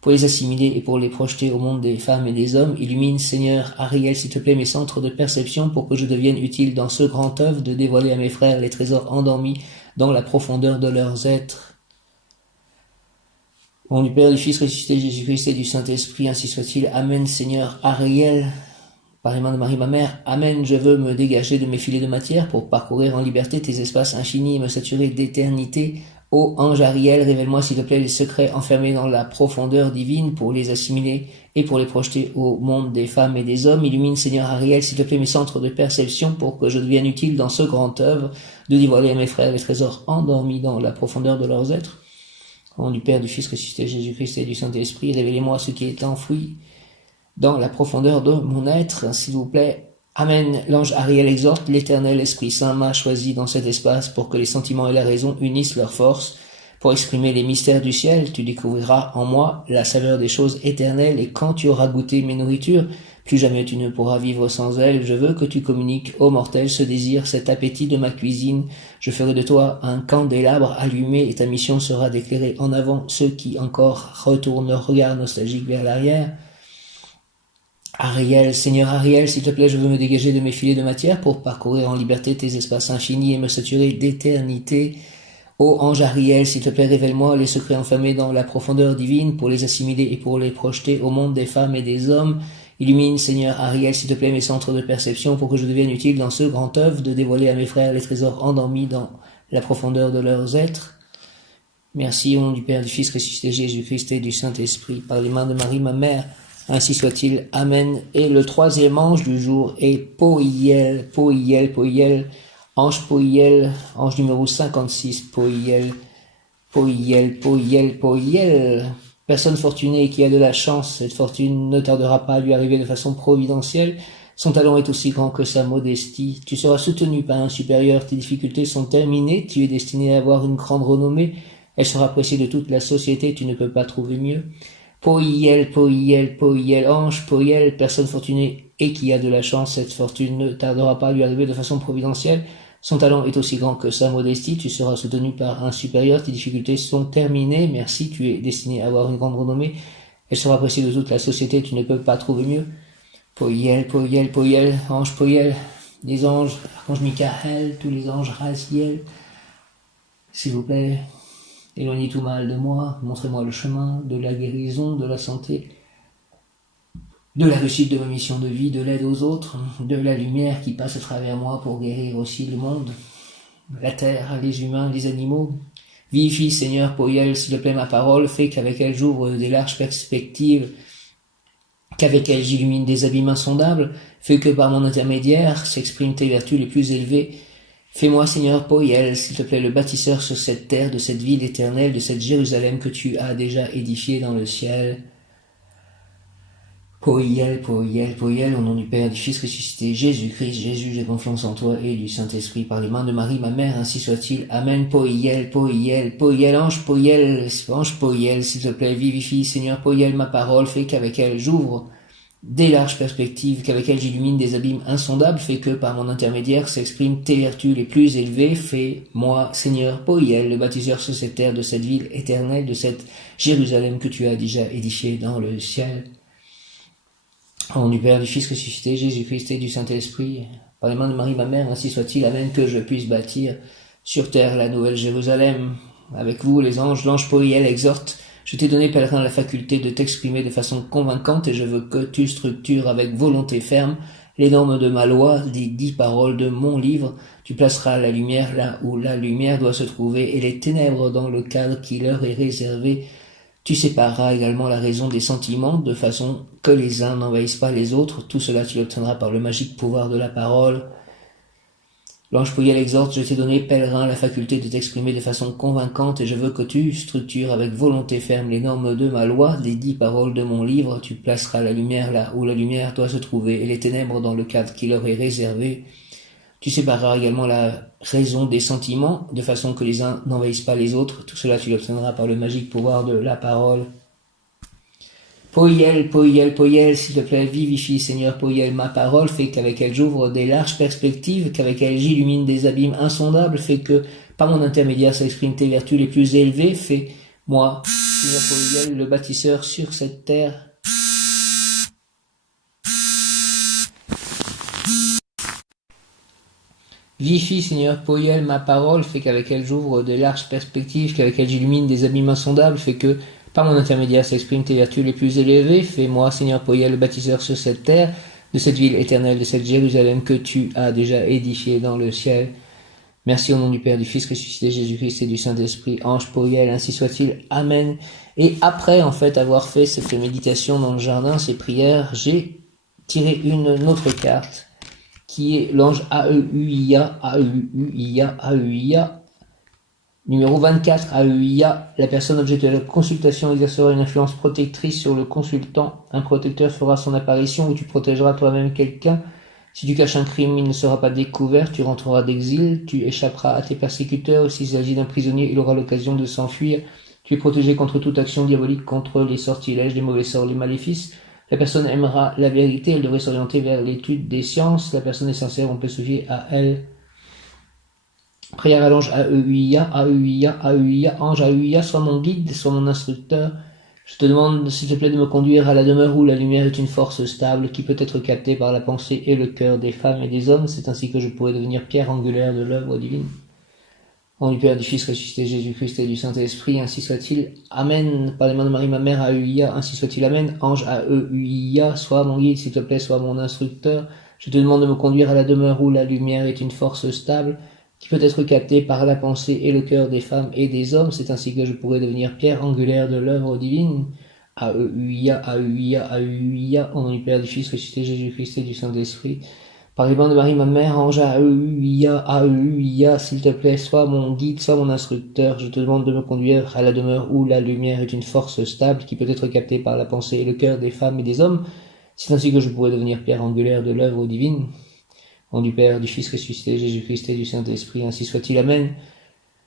pour les assimiler et pour les projeter au monde des femmes et des hommes. Illumine, Seigneur Ariel, s'il te plaît, mes centres de perception pour que je devienne utile dans ce grand œuvre de dévoiler à mes frères les trésors endormis dans la profondeur de leurs êtres. Au nom du Père, du Fils ressuscité, Jésus-Christ et du Saint-Esprit, ainsi soit-il. Amen, Seigneur Ariel, par les mains de Marie, ma mère. Amen, je veux me dégager de mes filets de matière pour parcourir en liberté tes espaces infinis et me saturer d'éternité. Ô ange Ariel, révèle-moi s'il te plaît les secrets enfermés dans la profondeur divine pour les assimiler et pour les projeter au monde des femmes et des hommes. Illumine, Seigneur Ariel, s'il te plaît mes centres de perception pour que je devienne utile dans ce grand œuvre de dévoiler à mes frères les trésors endormis dans la profondeur de leurs êtres. Au nom du Père, du Fils ressuscité, Jésus-Christ et du Saint-Esprit, révélez-moi ce qui est enfoui dans la profondeur de mon être, s'il vous plaît. Amen. L'ange Ariel exhorte, l'Éternel Esprit Saint m'a choisi dans cet espace pour que les sentiments et la raison unissent leurs forces pour exprimer les mystères du ciel. Tu découvriras en moi la saveur des choses éternelles et quand tu auras goûté mes nourritures, plus jamais tu ne pourras vivre sans elles. Je veux que tu communiques aux mortels ce désir, cet appétit de ma cuisine. Je ferai de toi un candélabre allumé et ta mission sera d'éclairer en avant ceux qui encore retournent leur regard nostalgique vers l'arrière. Ariel, Seigneur Ariel, s'il te plaît, je veux me dégager de mes filets de matière pour parcourir en liberté tes espaces infinis et me saturer d'éternité. Ô ange Ariel, s'il te plaît, révèle-moi les secrets enfermés dans la profondeur divine pour les assimiler et pour les projeter au monde des femmes et des hommes. Illumine, Seigneur Ariel, s'il te plaît, mes centres de perception pour que je devienne utile dans ce grand œuvre de dévoiler à mes frères les trésors endormis dans la profondeur de leurs êtres. Merci au nom du Père, du Fils ressuscité, Jésus-Christ et du Saint-Esprit, par les mains de Marie, ma mère. Ainsi soit-il. Amen. Et le troisième ange du jour est Poiel, Poiel, Poiel, ange Poiel, ange numéro 56, Poiel, Poiel, Poiel, Poiel. Personne fortunée qui a de la chance, cette fortune ne tardera pas à lui arriver de façon providentielle. Son talent est aussi grand que sa modestie. Tu seras soutenu par un supérieur, tes difficultés sont terminées, tu es destiné à avoir une grande renommée. Elle sera appréciée de toute la société, tu ne peux pas trouver mieux. Poiel, Poiel, Poiel, ange, Poiel, personne fortunée et qui a de la chance, cette fortune ne tardera pas à lui arriver de façon providentielle. Son talent est aussi grand que sa modestie, tu seras soutenu par un supérieur, tes difficultés sont terminées, merci, tu es destiné à avoir une grande renommée. Elle sera appréciée de toute la société, tu ne peux pas trouver mieux. Poiel, Poiel, Poiel, ange Poiel, les anges, archange Michael, tous les anges Raziel, s'il vous plaît. Éloignez tout mal de moi, montrez-moi le chemin de la guérison, de la santé, de la réussite de ma mission de vie, de l'aide aux autres, de la lumière qui passe à travers moi pour guérir aussi le monde, la terre, les humains, les animaux. Vivifie, Seigneur, Poiel, s'il te plaît, ma parole, fais qu'avec elle j'ouvre des larges perspectives, qu'avec elle j'illumine des abîmes insondables, fais que par mon intermédiaire s'expriment tes vertus les plus élevées. Fais-moi, Seigneur Poiel, s'il te plaît, le bâtisseur sur cette terre, de cette ville éternelle, de cette Jérusalem que tu as déjà édifiée dans le ciel. Poiel, Poiel, Poiel, au nom du Père, du Fils ressuscité, Jésus-Christ, Jésus, j'ai confiance en toi et du Saint-Esprit, par les mains de Marie, ma mère, ainsi soit-il. Amen. Poiel, Poiel, Poiel, ange Poiel, s'il te plaît, vivifie, Seigneur Poiel, ma parole, fais qu'avec elle j'ouvre des larges perspectives, qu'avec elles j'illumine des abîmes insondables, fait que par mon intermédiaire s'expriment tes vertus les plus élevées. Fais-moi, Seigneur Poiel, le bâtisseur sur cette terre, de cette ville éternelle, de cette Jérusalem que tu as déjà édifiée dans le ciel. Au nom du Père, du Fils ressuscité, Jésus-Christ et du Saint-Esprit, par les mains de Marie, ma mère, ainsi soit-il. Amen, que je puisse bâtir sur terre la nouvelle Jérusalem. Avec vous, les anges, l'ange Poiel exhorte. Je t'ai donné, pèlerin, la faculté de t'exprimer de façon convaincante et je veux que tu structures avec volonté ferme les normes de ma loi, les 10 paroles de mon livre. Tu placeras la lumière là où la lumière doit se trouver et les ténèbres dans le cadre qui leur est réservé. Tu sépareras également la raison des sentiments de façon que les uns n'envahissent pas les autres. Tout cela tu l'obtiendras par le magique pouvoir de la parole. L'ange Poyel exhorte, je t'ai donné, pèlerin, la faculté de t'exprimer de façon convaincante et je veux que tu structures avec volonté ferme les normes de ma loi, les 10 paroles de mon livre. Tu placeras la lumière là où la lumière doit se trouver et les ténèbres dans le cadre qui leur est réservé. Tu sépareras également la raison des sentiments de façon que les uns n'envahissent pas les autres. Tout cela tu l'obtiendras par le magique pouvoir de la parole. Poyel, Poyel, Poyel, s'il te plaît, vivifie, Seigneur Poyel, ma parole, fait qu'avec elle j'ouvre des larges perspectives, qu'avec elle j'illumine des abîmes insondables, fait que, par mon intermédiaire, s'expriment tes vertus les plus élevées, fait, moi, Seigneur Poyel, le bâtisseur sur cette terre. Vivifie, Seigneur Poyel, ma parole, fait qu'avec elle j'ouvre des larges perspectives, qu'avec elle j'illumine des abîmes insondables, fait que, par mon intermédiaire s'expriment tes vertus les plus élevées. Fais-moi, Seigneur Poyel, le bâtisseur sur cette terre, de cette ville éternelle, de cette Jérusalem que tu as déjà édifiée dans le ciel. Merci au nom du Père, du Fils ressuscité, Jésus-Christ et du Saint-Esprit. Ange Poyel, ainsi soit-il. Amen. Et après, en fait, avoir fait cette méditation dans le jardin, ces prières, j'ai tiré une autre carte qui est l'ange AEUIA, AEUIA, AEUIA. Numéro 24, AEIA, la personne objet de la consultation exercera une influence protectrice sur le consultant. Un protecteur fera son apparition où tu protégeras toi-même quelqu'un. Si tu caches un crime, il ne sera pas découvert, tu rentreras d'exil, tu échapperas à tes persécuteurs. S'il s'agit d'un prisonnier, il aura l'occasion de s'enfuir. Tu es protégé contre toute action diabolique, contre les sortilèges, les mauvais sorts, les maléfices. La personne aimera la vérité, elle devrait s'orienter vers l'étude des sciences. La personne est sincère, on peut se fier à elle. Prière à l'ange AEUIA, AEUIA, AEUIA, ange AEUIA, sois mon guide, sois mon instructeur. Je te demande, s'il te plaît, de me conduire à la demeure où la lumière est une force stable qui peut être captée par la pensée et le cœur des femmes et des hommes. C'est ainsi que je pourrai devenir pierre angulaire de l'œuvre divine. Au nom du Père, du Fils ressuscité, Jésus-Christ et du Saint-Esprit, ainsi soit-il. Amen. Par les mains de Marie, ma mère, AEUIA, ainsi soit-il. Amen. Ange AEUIA, sois mon guide, s'il te plaît, sois mon instructeur. Je te demande de me conduire à la demeure où la lumière est une force stable qui peut être captée par la pensée et le cœur des femmes et des hommes. C'est ainsi que je pourrai devenir pierre angulaire de l'œuvre divine. AEUIA, AEUIA, AEUIA, au nom du Père, du Fils ressuscité, Jésus-Christ et du Saint-Esprit. Par les mains de Marie, ma mère, ange AEUIA, AEUIA, s'il te plaît, sois mon guide, sois mon instructeur. Je te demande de me conduire à la demeure où la lumière est une force stable qui peut être captée par la pensée et le cœur des femmes et des hommes. C'est ainsi que je pourrai devenir pierre angulaire de l'œuvre divine. Au nom du Père, du Fils ressuscité, Jésus-Christ et du Saint-Esprit, ainsi soit-il. Amen.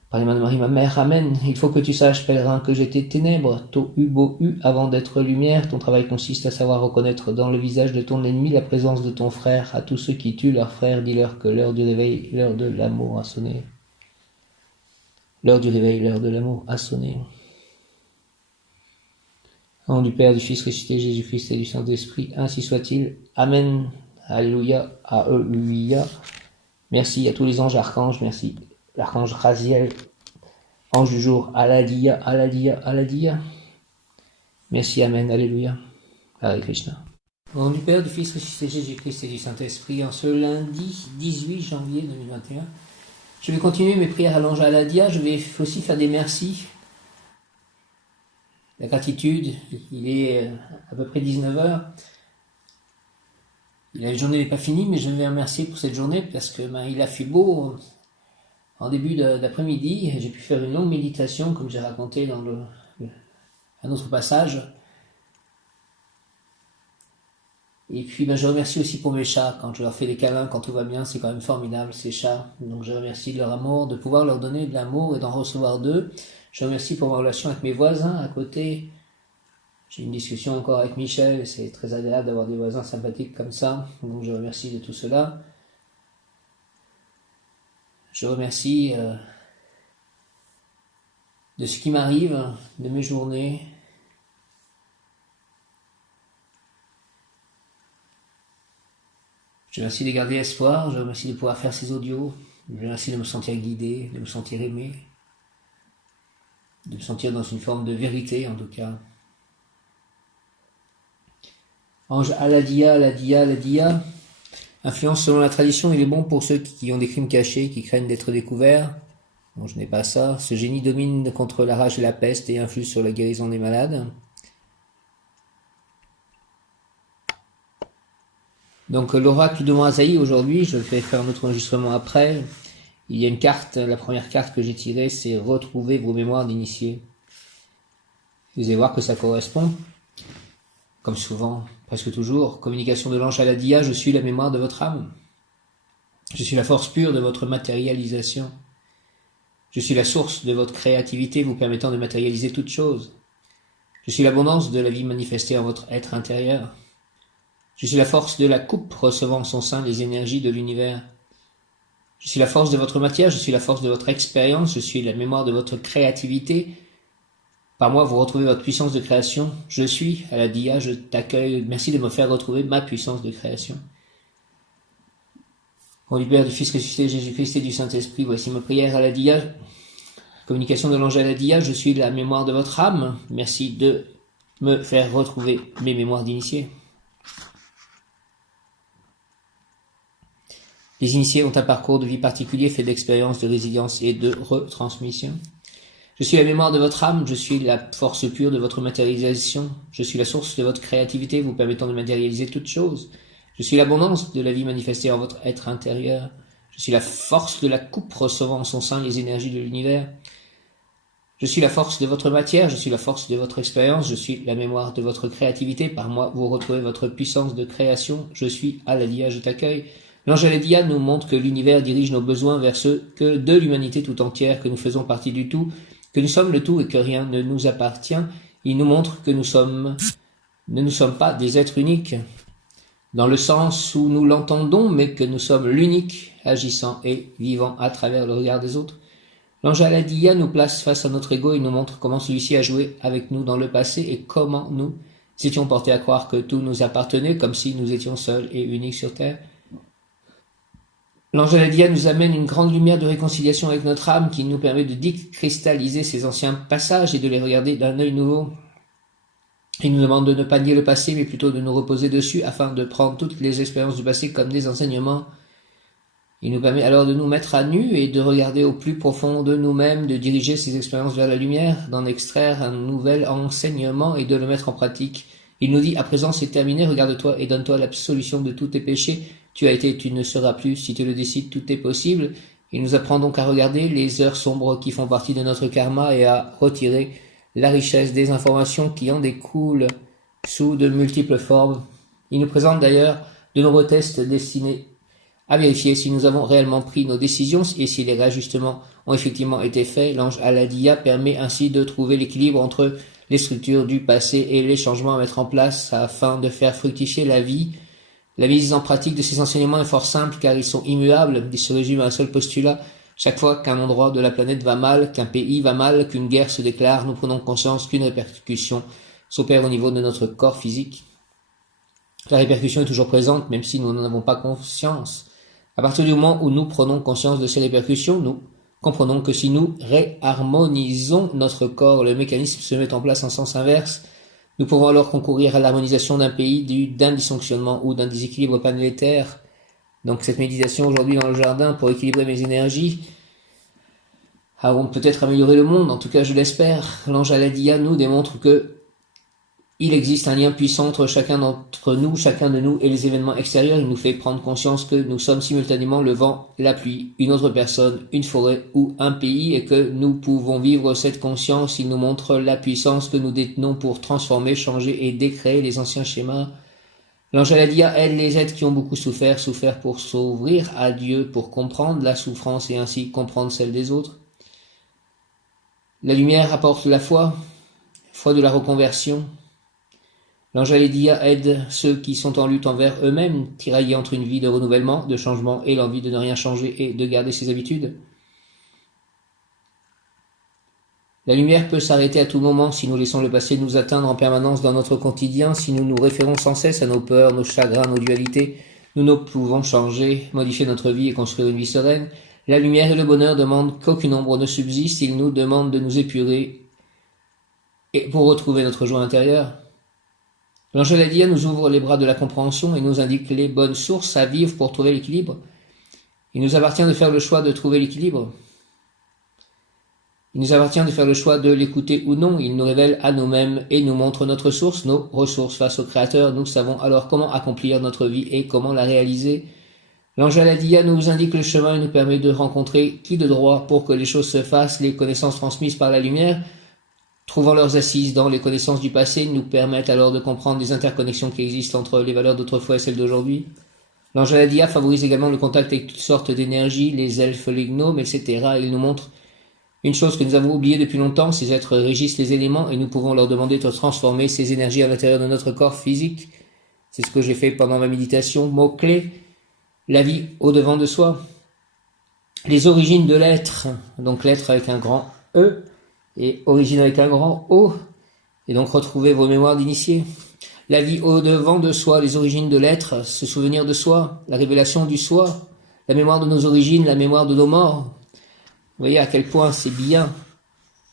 Par les mains de Marie, ma mère, Amen. Il faut que tu saches, pèlerin, que j'étais ténèbres, Tohu, avant d'être lumière. Ton travail consiste à savoir reconnaître dans le visage de ton ennemi la présence de ton frère. À tous ceux qui tuent leur frère, dis-leur que l'heure du réveil, l'heure de l'amour a sonné. L'heure du réveil, l'heure de l'amour a sonné. Au nom du Père, du Fils ressuscité, Jésus-Christ et du Saint-Esprit, ainsi soit-il. Amen. Alléluia, AEUIA. Merci à tous les anges, archanges, merci. L'archange Raziel, ange du jour, Aladia, Aladia, Aladia. Merci, Amen, Alléluia. Hare Krishna. Au nom du Père, du Fils ressuscité, Jésus-Christ et du Saint-Esprit, en ce lundi 18 janvier 2021, je vais continuer mes prières à l'ange Aladia. Je vais aussi faire des merci. La gratitude, il est à peu près 19h. La journée n'est pas finie, mais je vais remercier pour cette journée parce que il a fait beau en début d'après-midi. J'ai pu faire une longue méditation, comme j'ai raconté dans un autre passage. Et puis je remercie aussi pour mes chats, quand je leur fais des câlins, quand tout va bien, c'est quand même formidable ces chats. Donc je remercie de leur amour, de pouvoir leur donner de l'amour et d'en recevoir d'eux. Je remercie pour ma relation avec mes voisins à côté. J'ai une discussion encore avec Michel, c'est très agréable d'avoir des voisins sympathiques comme ça, donc je remercie de tout cela. Je remercie de ce qui m'arrive, de mes journées. Je remercie de garder espoir, je remercie de pouvoir faire ces audios, je remercie de me sentir guidé, de me sentir aimé, de me sentir dans une forme de vérité en tout cas. Ange Aladia, Aladia, Aladia, Influence selon la tradition, il est bon pour ceux qui ont des crimes cachés, qui craignent d'être découverts. Bon, je n'ai pas ça. Ce génie domine contre la rage et la peste et influe sur la guérison des malades. Donc l'oracle de Moazaï aujourd'hui, je vais faire un autre enregistrement après. Il y a une carte, la première carte que j'ai tirée, c'est retrouver vos mémoires d'initiés. Vous allez voir que ça correspond, comme souvent, presque toujours. Communication de l'ange à la dia, je suis la mémoire de votre âme. Je suis la force pure de votre matérialisation. Je suis la source de votre créativité vous permettant de matérialiser toute chose. Je suis l'abondance de la vie manifestée en votre être intérieur. Je suis la force de la coupe recevant en son sein les énergies de l'univers. Je suis la force de votre matière, je suis la force de votre expérience, je suis la mémoire de votre créativité. Par moi, vous retrouvez votre puissance de création. Je suis à la dia, je t'accueille. Merci de me faire retrouver ma puissance de création. Au nom du Père, du Fils ressuscité, Jésus-Christ et du Saint-Esprit, voici ma prière à la dia. Communication de l'ange à la dia, je suis la mémoire de votre âme. Merci de me faire retrouver mes mémoires d'initiés. Les initiés ont un parcours de vie particulier fait d'expériences, de résilience et de retransmission. Je suis la mémoire de votre âme, je suis la force pure de votre matérialisation, je suis la source de votre créativité vous permettant de matérialiser toutes choses. Je suis l'abondance de la vie manifestée en votre être intérieur. Je suis la force de la coupe recevant en son sein les énergies de l'univers. Je suis la force de votre matière, je suis la force de votre expérience, je suis la mémoire de votre créativité. Par moi, vous retrouvez votre puissance de création. Je suis à la dia, je t'accueille. L'ange Aladia nous montre que l'univers dirige nos besoins vers ceux que de l'humanité tout entière, que nous faisons partie du tout, que nous sommes le tout et que rien ne nous appartient. Il nous montre que ne nous sommes pas des êtres uniques, dans le sens où nous l'entendons, mais que nous sommes l'unique, agissant et vivant à travers le regard des autres. L'ange Aladia nous place face à notre ego et nous montre comment celui-ci a joué avec nous dans le passé et comment nous étions portés à croire que tout nous appartenait, comme si nous étions seuls et uniques sur Terre. L'ange Aladia nous amène une grande lumière de réconciliation avec notre âme qui nous permet de décristalliser ces anciens passages et de les regarder d'un œil nouveau. Il nous demande de ne pas nier le passé, mais plutôt de nous reposer dessus afin de prendre toutes les expériences du passé comme des enseignements. Il nous permet alors de nous mettre à nu et de regarder au plus profond de nous-mêmes, de diriger ces expériences vers la lumière, d'en extraire un nouvel enseignement et de le mettre en pratique. Il nous dit, à présent c'est terminé, regarde-toi et donne-toi l'absolution de tous tes péchés. Tu as été, tu ne seras plus, si tu le décides, tout est possible. Il nous apprend donc à regarder les heures sombres qui font partie de notre karma et à retirer la richesse des informations qui en découlent sous de multiples formes. Il nous présente d'ailleurs de nombreux tests destinés à vérifier si nous avons réellement pris nos décisions et si les réajustements ont effectivement été faits. L'ange Aladia permet ainsi de trouver l'équilibre entre les structures du passé et les changements à mettre en place afin de faire fructifier la vie. La mise en pratique de ces enseignements est fort simple car ils sont immuables. Ils se résument à un seul postulat. Chaque fois qu'un endroit de la planète va mal, qu'un pays va mal, qu'une guerre se déclare, nous prenons conscience qu'une répercussion s'opère au niveau de notre corps physique. La répercussion est toujours présente même si nous n'en avons pas conscience. À partir du moment où nous prenons conscience de ces répercussions, nous comprenons que si nous réharmonisons notre corps, le mécanisme se met en place en sens inverse. Nous pouvons alors concourir à l'harmonisation d'un pays, d'un dysfonctionnement ou d'un déséquilibre planétaire. Donc cette méditation aujourd'hui dans le jardin pour équilibrer mes énergies vont peut-être améliorer le monde, en tout cas je l'espère. L'ange Aladia nous démontre que il existe un lien puissant entre chacun d'entre nous, chacun de nous et les événements extérieurs. Il nous fait prendre conscience que nous sommes simultanément le vent, la pluie, une autre personne, une forêt ou un pays et que nous pouvons vivre cette conscience. Il nous montre la puissance que nous détenons pour transformer, changer et décréer les anciens schémas. L'ange Aladia aide les êtres qui ont beaucoup souffert pour s'ouvrir à Dieu, pour comprendre la souffrance et ainsi comprendre celle des autres. La lumière apporte la foi de la reconversion. L'ange Aladia aide ceux qui sont en lutte envers eux-mêmes, tiraillés entre une vie de renouvellement, de changement et l'envie de ne rien changer et de garder ses habitudes. La lumière peut s'arrêter à tout moment si nous laissons le passé nous atteindre en permanence dans notre quotidien, si nous nous référons sans cesse à nos peurs, nos chagrins, nos dualités. Nous ne pouvons changer, modifier notre vie et construire une vie sereine. La lumière et le bonheur demandent qu'aucune ombre ne subsiste, ils nous demandent de nous épurer et pour retrouver notre joie intérieure. L'ange Aladia nous ouvre les bras de la compréhension et nous indique les bonnes sources à vivre pour trouver l'équilibre. Il nous appartient de faire le choix de trouver l'équilibre. Il nous appartient de faire le choix de l'écouter ou non. Il nous révèle à nous-mêmes et nous montre notre source, nos ressources face au Créateur. Nous savons alors comment accomplir notre vie et comment la réaliser. L'ange Aladia nous indique le chemin et nous permet de rencontrer qui de droit pour que les choses se fassent. Les connaissances transmises par la lumière, trouvant leurs assises dans les connaissances du passé, nous permettent alors de comprendre les interconnexions qui existent entre les valeurs d'autrefois et celles d'aujourd'hui. L'ange Aladia favorise également le contact avec toutes sortes d'énergies, les elfes, les gnomes, etc. Il nous montre une chose que nous avons oubliée depuis longtemps, ces êtres régissent les éléments et nous pouvons leur demander de transformer ces énergies à l'intérieur de notre corps physique. C'est ce que j'ai fait pendant ma méditation. Mot-clé, la vie au-devant de soi. Les origines de l'être, donc l'être avec un grand E et origine avec un grand O, et donc retrouver vos mémoires d'initiés. La vie au-devant de soi, les origines de l'être, se souvenir de soi, la révélation du soi, la mémoire de nos origines, la mémoire de nos morts. Vous voyez à quel point c'est bien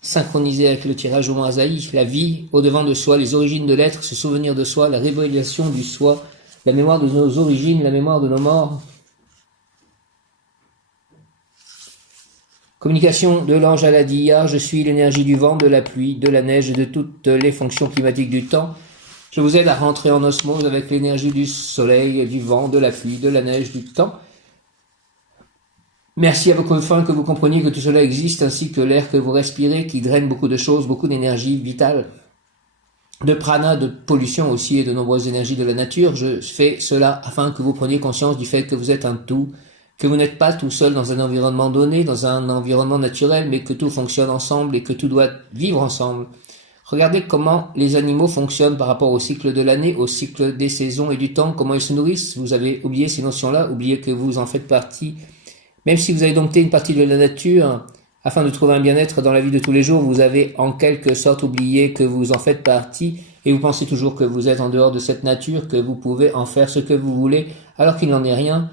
synchronisé avec le tirage au Moazaï. La vie au-devant de soi, les origines de l'être, se souvenir de soi, la révélation du soi, la mémoire de nos origines, la mémoire de nos morts. Communication de l'ange Aladia, je suis l'énergie du vent, de la pluie, de la neige et de toutes les fonctions climatiques du temps. Je vous aide à rentrer en osmose avec l'énergie du soleil, du vent, de la pluie, de la neige, du temps. Merci à vos confins que vous compreniez que tout cela existe, ainsi que l'air que vous respirez, qui draine beaucoup de choses, beaucoup d'énergie vitale, de prana, de pollution aussi et de nombreuses énergies de la nature. Je fais cela afin que vous preniez conscience du fait que vous êtes un tout, que vous n'êtes pas tout seul dans un environnement donné, dans un environnement naturel, mais que tout fonctionne ensemble et que tout doit vivre ensemble. Regardez comment les animaux fonctionnent par rapport au cycle de l'année, au cycle des saisons et du temps, comment ils se nourrissent. Vous avez oublié ces notions-là, oublié que vous en faites partie. Même si vous avez dompté une partie de la nature, afin de trouver un bien-être dans la vie de tous les jours, vous avez en quelque sorte oublié que vous en faites partie et vous pensez toujours que vous êtes en dehors de cette nature, que vous pouvez en faire ce que vous voulez, alors qu'il n'en est rien.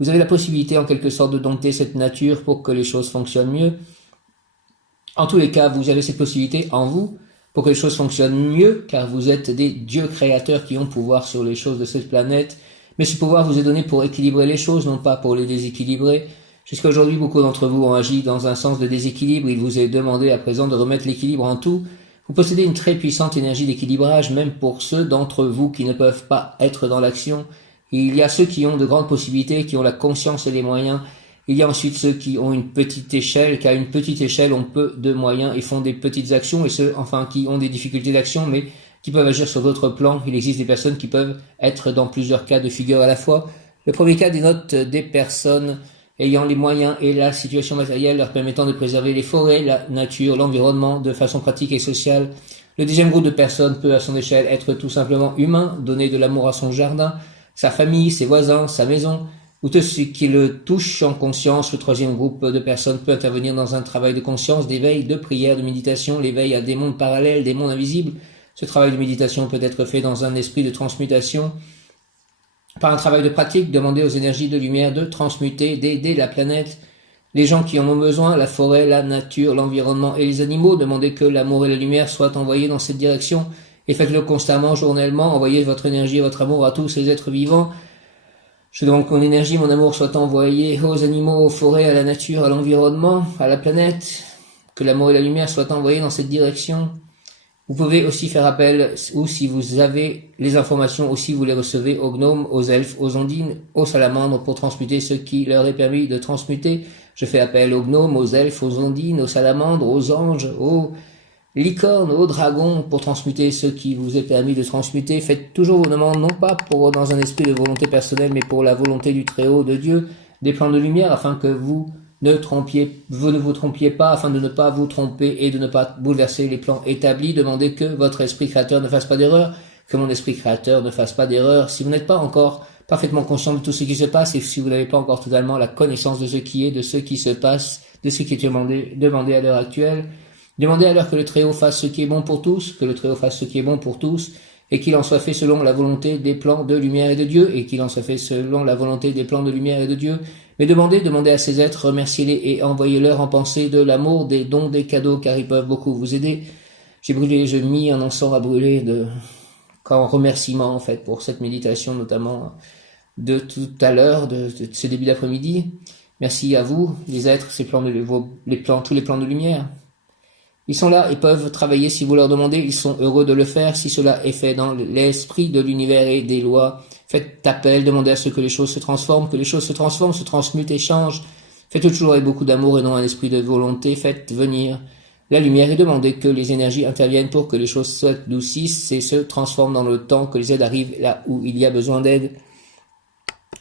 Vous avez la possibilité en quelque sorte de dompter cette nature pour que les choses fonctionnent mieux. En tous les cas, vous avez cette possibilité en vous pour que les choses fonctionnent mieux, car vous êtes des dieux créateurs qui ont pouvoir sur les choses de cette planète. Mais ce pouvoir vous est donné pour équilibrer les choses, non pas pour les déséquilibrer. Jusqu'à aujourd'hui, beaucoup d'entre vous ont agi dans un sens de déséquilibre. Il vous est demandé à présent de remettre l'équilibre en tout. Vous possédez une très puissante énergie d'équilibrage, même pour ceux d'entre vous qui ne peuvent pas être dans l'action. Il y a ceux qui ont de grandes possibilités, qui ont la conscience et les moyens. Il y a ensuite ceux qui ont une petite échelle, qu'à une petite échelle ont peu de moyens et font des petites actions, et ceux, enfin, qui ont des difficultés d'action, mais qui peuvent agir sur d'autres plans. Il existe des personnes qui peuvent être dans plusieurs cas de figure à la fois. Le premier cas dénote des personnes ayant les moyens et la situation matérielle leur permettant de préserver les forêts, la nature, l'environnement de façon pratique et sociale. Le deuxième groupe de personnes peut à son échelle être tout simplement humain, donner de l'amour à son jardin, sa famille, ses voisins, sa maison, ou tout ce qui le touche en conscience. Le troisième groupe de personnes peut intervenir dans un travail de conscience, d'éveil, de prière, de méditation, l'éveil à des mondes parallèles, des mondes invisibles. Ce travail de méditation peut être fait dans un esprit de transmutation, par un travail de pratique, demander aux énergies de lumière de transmuter, d'aider la planète, les gens qui en ont besoin, la forêt, la nature, l'environnement et les animaux. Demandez que l'amour et la lumière soient envoyés dans cette direction et faites-le constamment, journellement. Envoyez votre énergie et votre amour à tous les êtres vivants. Je demande que mon énergie, mon amour soient envoyés aux animaux, aux forêts, à la nature, à l'environnement, à la planète. Que l'amour et la lumière soient envoyés dans cette direction. Vous pouvez aussi faire appel, ou si vous avez les informations, aussi vous les recevez aux gnomes, aux elfes, aux ondines, aux salamandres pour transmuter ce qui leur est permis de transmuter. Je fais appel aux gnomes, aux elfes, aux ondines, aux salamandres, aux anges, aux licornes, aux dragons pour transmuter ce qui vous est permis de transmuter. Faites toujours vos demandes, non pas pour dans un esprit de volonté personnelle, mais pour la volonté du Très-Haut, de Dieu, des plans de lumière, afin que vous ne vous trompiez pas, afin de ne pas vous tromper et de ne pas bouleverser les plans établis. Demandez que votre esprit créateur ne fasse pas d'erreur, que mon esprit créateur ne fasse pas d'erreur. Si vous n'êtes pas encore parfaitement conscient de tout ce qui se passe et si vous n'avez pas encore totalement la connaissance de ce qui est, de ce qui se passe, de ce qui est demandé à l'heure actuelle, demandez alors que le Très-Haut fasse ce qui est bon pour tous, que le Très-Haut fasse ce qui est bon pour tous, et qu'il en soit fait selon la volonté des plans de lumière et de Dieu, et qu'il en soit fait selon la volonté des plans de lumière et de Dieu. Mais demandez à ces êtres, remerciez-les et envoyez-leur en pensée de l'amour, des dons, des cadeaux, car ils peuvent beaucoup vous aider. J'ai mis un encens à brûler qu'en remerciement en fait pour cette méditation notamment de tout à l'heure, de ce début d'après-midi. Merci à vous, les êtres, tous les plans de lumière. Ils sont là et peuvent travailler si vous leur demandez, ils sont heureux de le faire si cela est fait dans l'esprit de l'univers et des lois. Faites appel, demandez à ce que les choses se transforment, que les choses se transforment, se transmutent et changent. Faites-le toujours avec beaucoup d'amour et non un esprit de volonté. Faites venir la lumière et demandez que les énergies interviennent pour que les choses s'adoucissent et se transforment dans le temps, que les aides arrivent là où il y a besoin d'aide.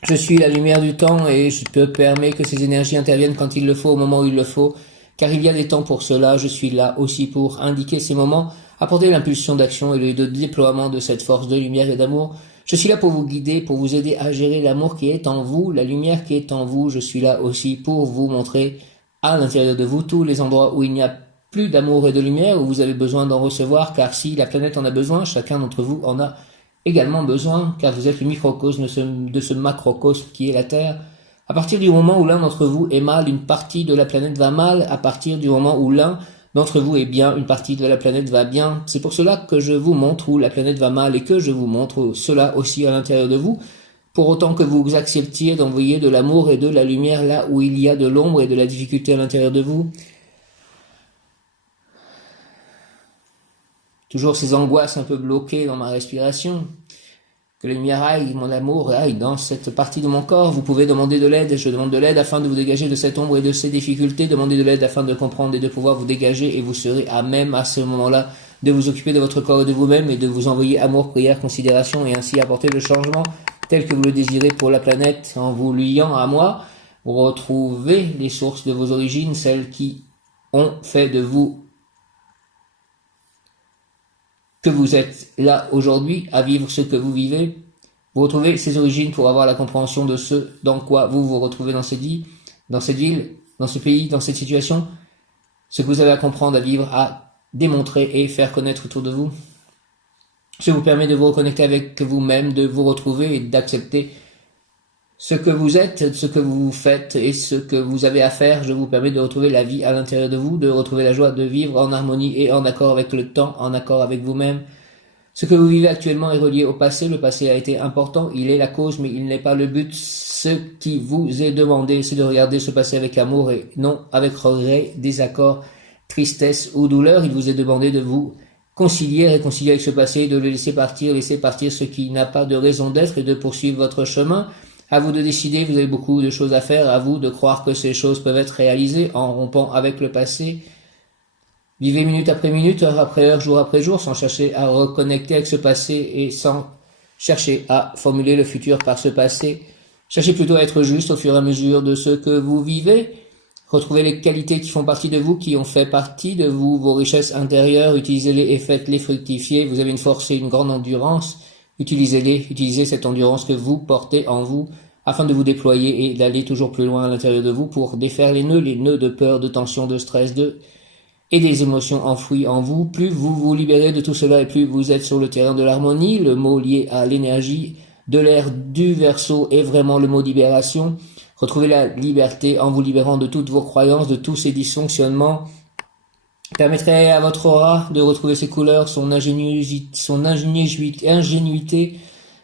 Je suis la lumière du temps et je peux permettre que ces énergies interviennent quand il le faut, au moment où il le faut. Car il y a des temps pour cela, je suis là aussi pour indiquer ces moments, apporter l'impulsion d'action et le déploiement de cette force de lumière et d'amour. Je suis là pour vous guider, pour vous aider à gérer l'amour qui est en vous, la lumière qui est en vous. Je suis là aussi pour vous montrer à l'intérieur de vous tous les endroits où il n'y a plus d'amour et de lumière, où vous avez besoin d'en recevoir, car si la planète en a besoin, chacun d'entre vous en a également besoin, car vous êtes le microcosme de ce macrocosme qui est la Terre. À partir du moment où l'un d'entre vous est mal, une partie de la planète va mal. À partir du moment où l'un d'entre vous est bien, une partie de la planète va bien. C'est pour cela que je vous montre où la planète va mal et que je vous montre cela aussi à l'intérieur de vous. Pour autant que vous acceptiez d'envoyer de l'amour et de la lumière là où il y a de l'ombre et de la difficulté à l'intérieur de vous. Toujours ces angoisses un peu bloquées dans ma respiration. Que la lumière aille, mon amour aille dans cette partie de mon corps. Vous pouvez demander de l'aide. Je demande de l'aide afin de vous dégager de cette ombre et de ces difficultés. Demandez de l'aide afin de comprendre et de pouvoir vous dégager et vous serez à même à ce moment-là de vous occuper de votre corps et de vous-même et de vous envoyer amour, prière, considération et ainsi apporter le changement tel que vous le désirez pour la planète en vous liant à moi. Retrouvez les sources de vos origines, celles qui ont fait de vous que vous êtes là aujourd'hui à vivre ce que vous vivez. Vous retrouvez ces origines pour avoir la compréhension de ce dans quoi vous vous retrouvez dans cette vie, dans ce pays, dans cette situation. Ce que vous avez à comprendre, à vivre, à démontrer et faire connaître autour de vous. Ça vous permet de vous reconnecter avec vous-même, de vous retrouver et d'accepter ce que vous êtes, ce que vous faites et ce que vous avez à faire. Je vous permets de retrouver la vie à l'intérieur de vous, de retrouver la joie de vivre en harmonie et en accord avec le temps, en accord avec vous-même. Ce que vous vivez actuellement est relié au passé. Le passé a été important, il est la cause, mais il n'est pas le but. Ce qui vous est demandé, c'est de regarder ce passé avec amour et non avec regret, désaccord, tristesse ou douleur. Il vous est demandé de vous réconcilier avec ce passé, de le laisser partir ce qui n'a pas de raison d'être et de poursuivre votre chemin. À vous de décider, vous avez beaucoup de choses à faire, à vous de croire que ces choses peuvent être réalisées en rompant avec le passé. Vivez minute après minute, heure après heure, jour après jour, sans chercher à reconnecter avec ce passé et sans chercher à formuler le futur par ce passé. Cherchez plutôt à être juste au fur et à mesure de ce que vous vivez. Retrouvez les qualités qui font partie de vous, qui ont fait partie de vous, vos richesses intérieures, utilisez-les et faites-les fructifier. Vous avez une force et une grande endurance. Utilisez cette endurance que vous portez en vous afin de vous déployer et d'aller toujours plus loin à l'intérieur de vous pour défaire les nœuds de peur, de tension, de stress, et des émotions enfouies en vous. Plus vous vous libérez de tout cela et plus vous êtes sur le terrain de l'harmonie. Le mot lié à l'énergie de l'ère du Verseau est vraiment le mot libération. Retrouvez la liberté en vous libérant de toutes vos croyances, de tous ces dysfonctionnements. Permettrait à votre aura de retrouver ses couleurs, son ingénuité,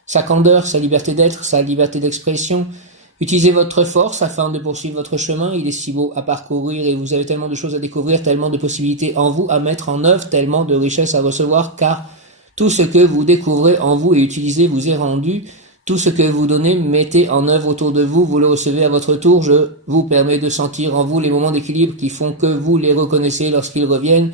sa candeur, sa liberté d'être, sa liberté d'expression. Utilisez votre force afin de poursuivre votre chemin. Il est si beau à parcourir et vous avez tellement de choses à découvrir, tellement de possibilités en vous à mettre en œuvre, tellement de richesses à recevoir, car tout ce que vous découvrez en vous et utilisez vous est rendu. Tout ce que vous donnez, mettez en œuvre autour de vous, vous le recevez à votre tour. Je vous permets de sentir en vous les moments d'équilibre qui font que vous les reconnaissez lorsqu'ils reviennent.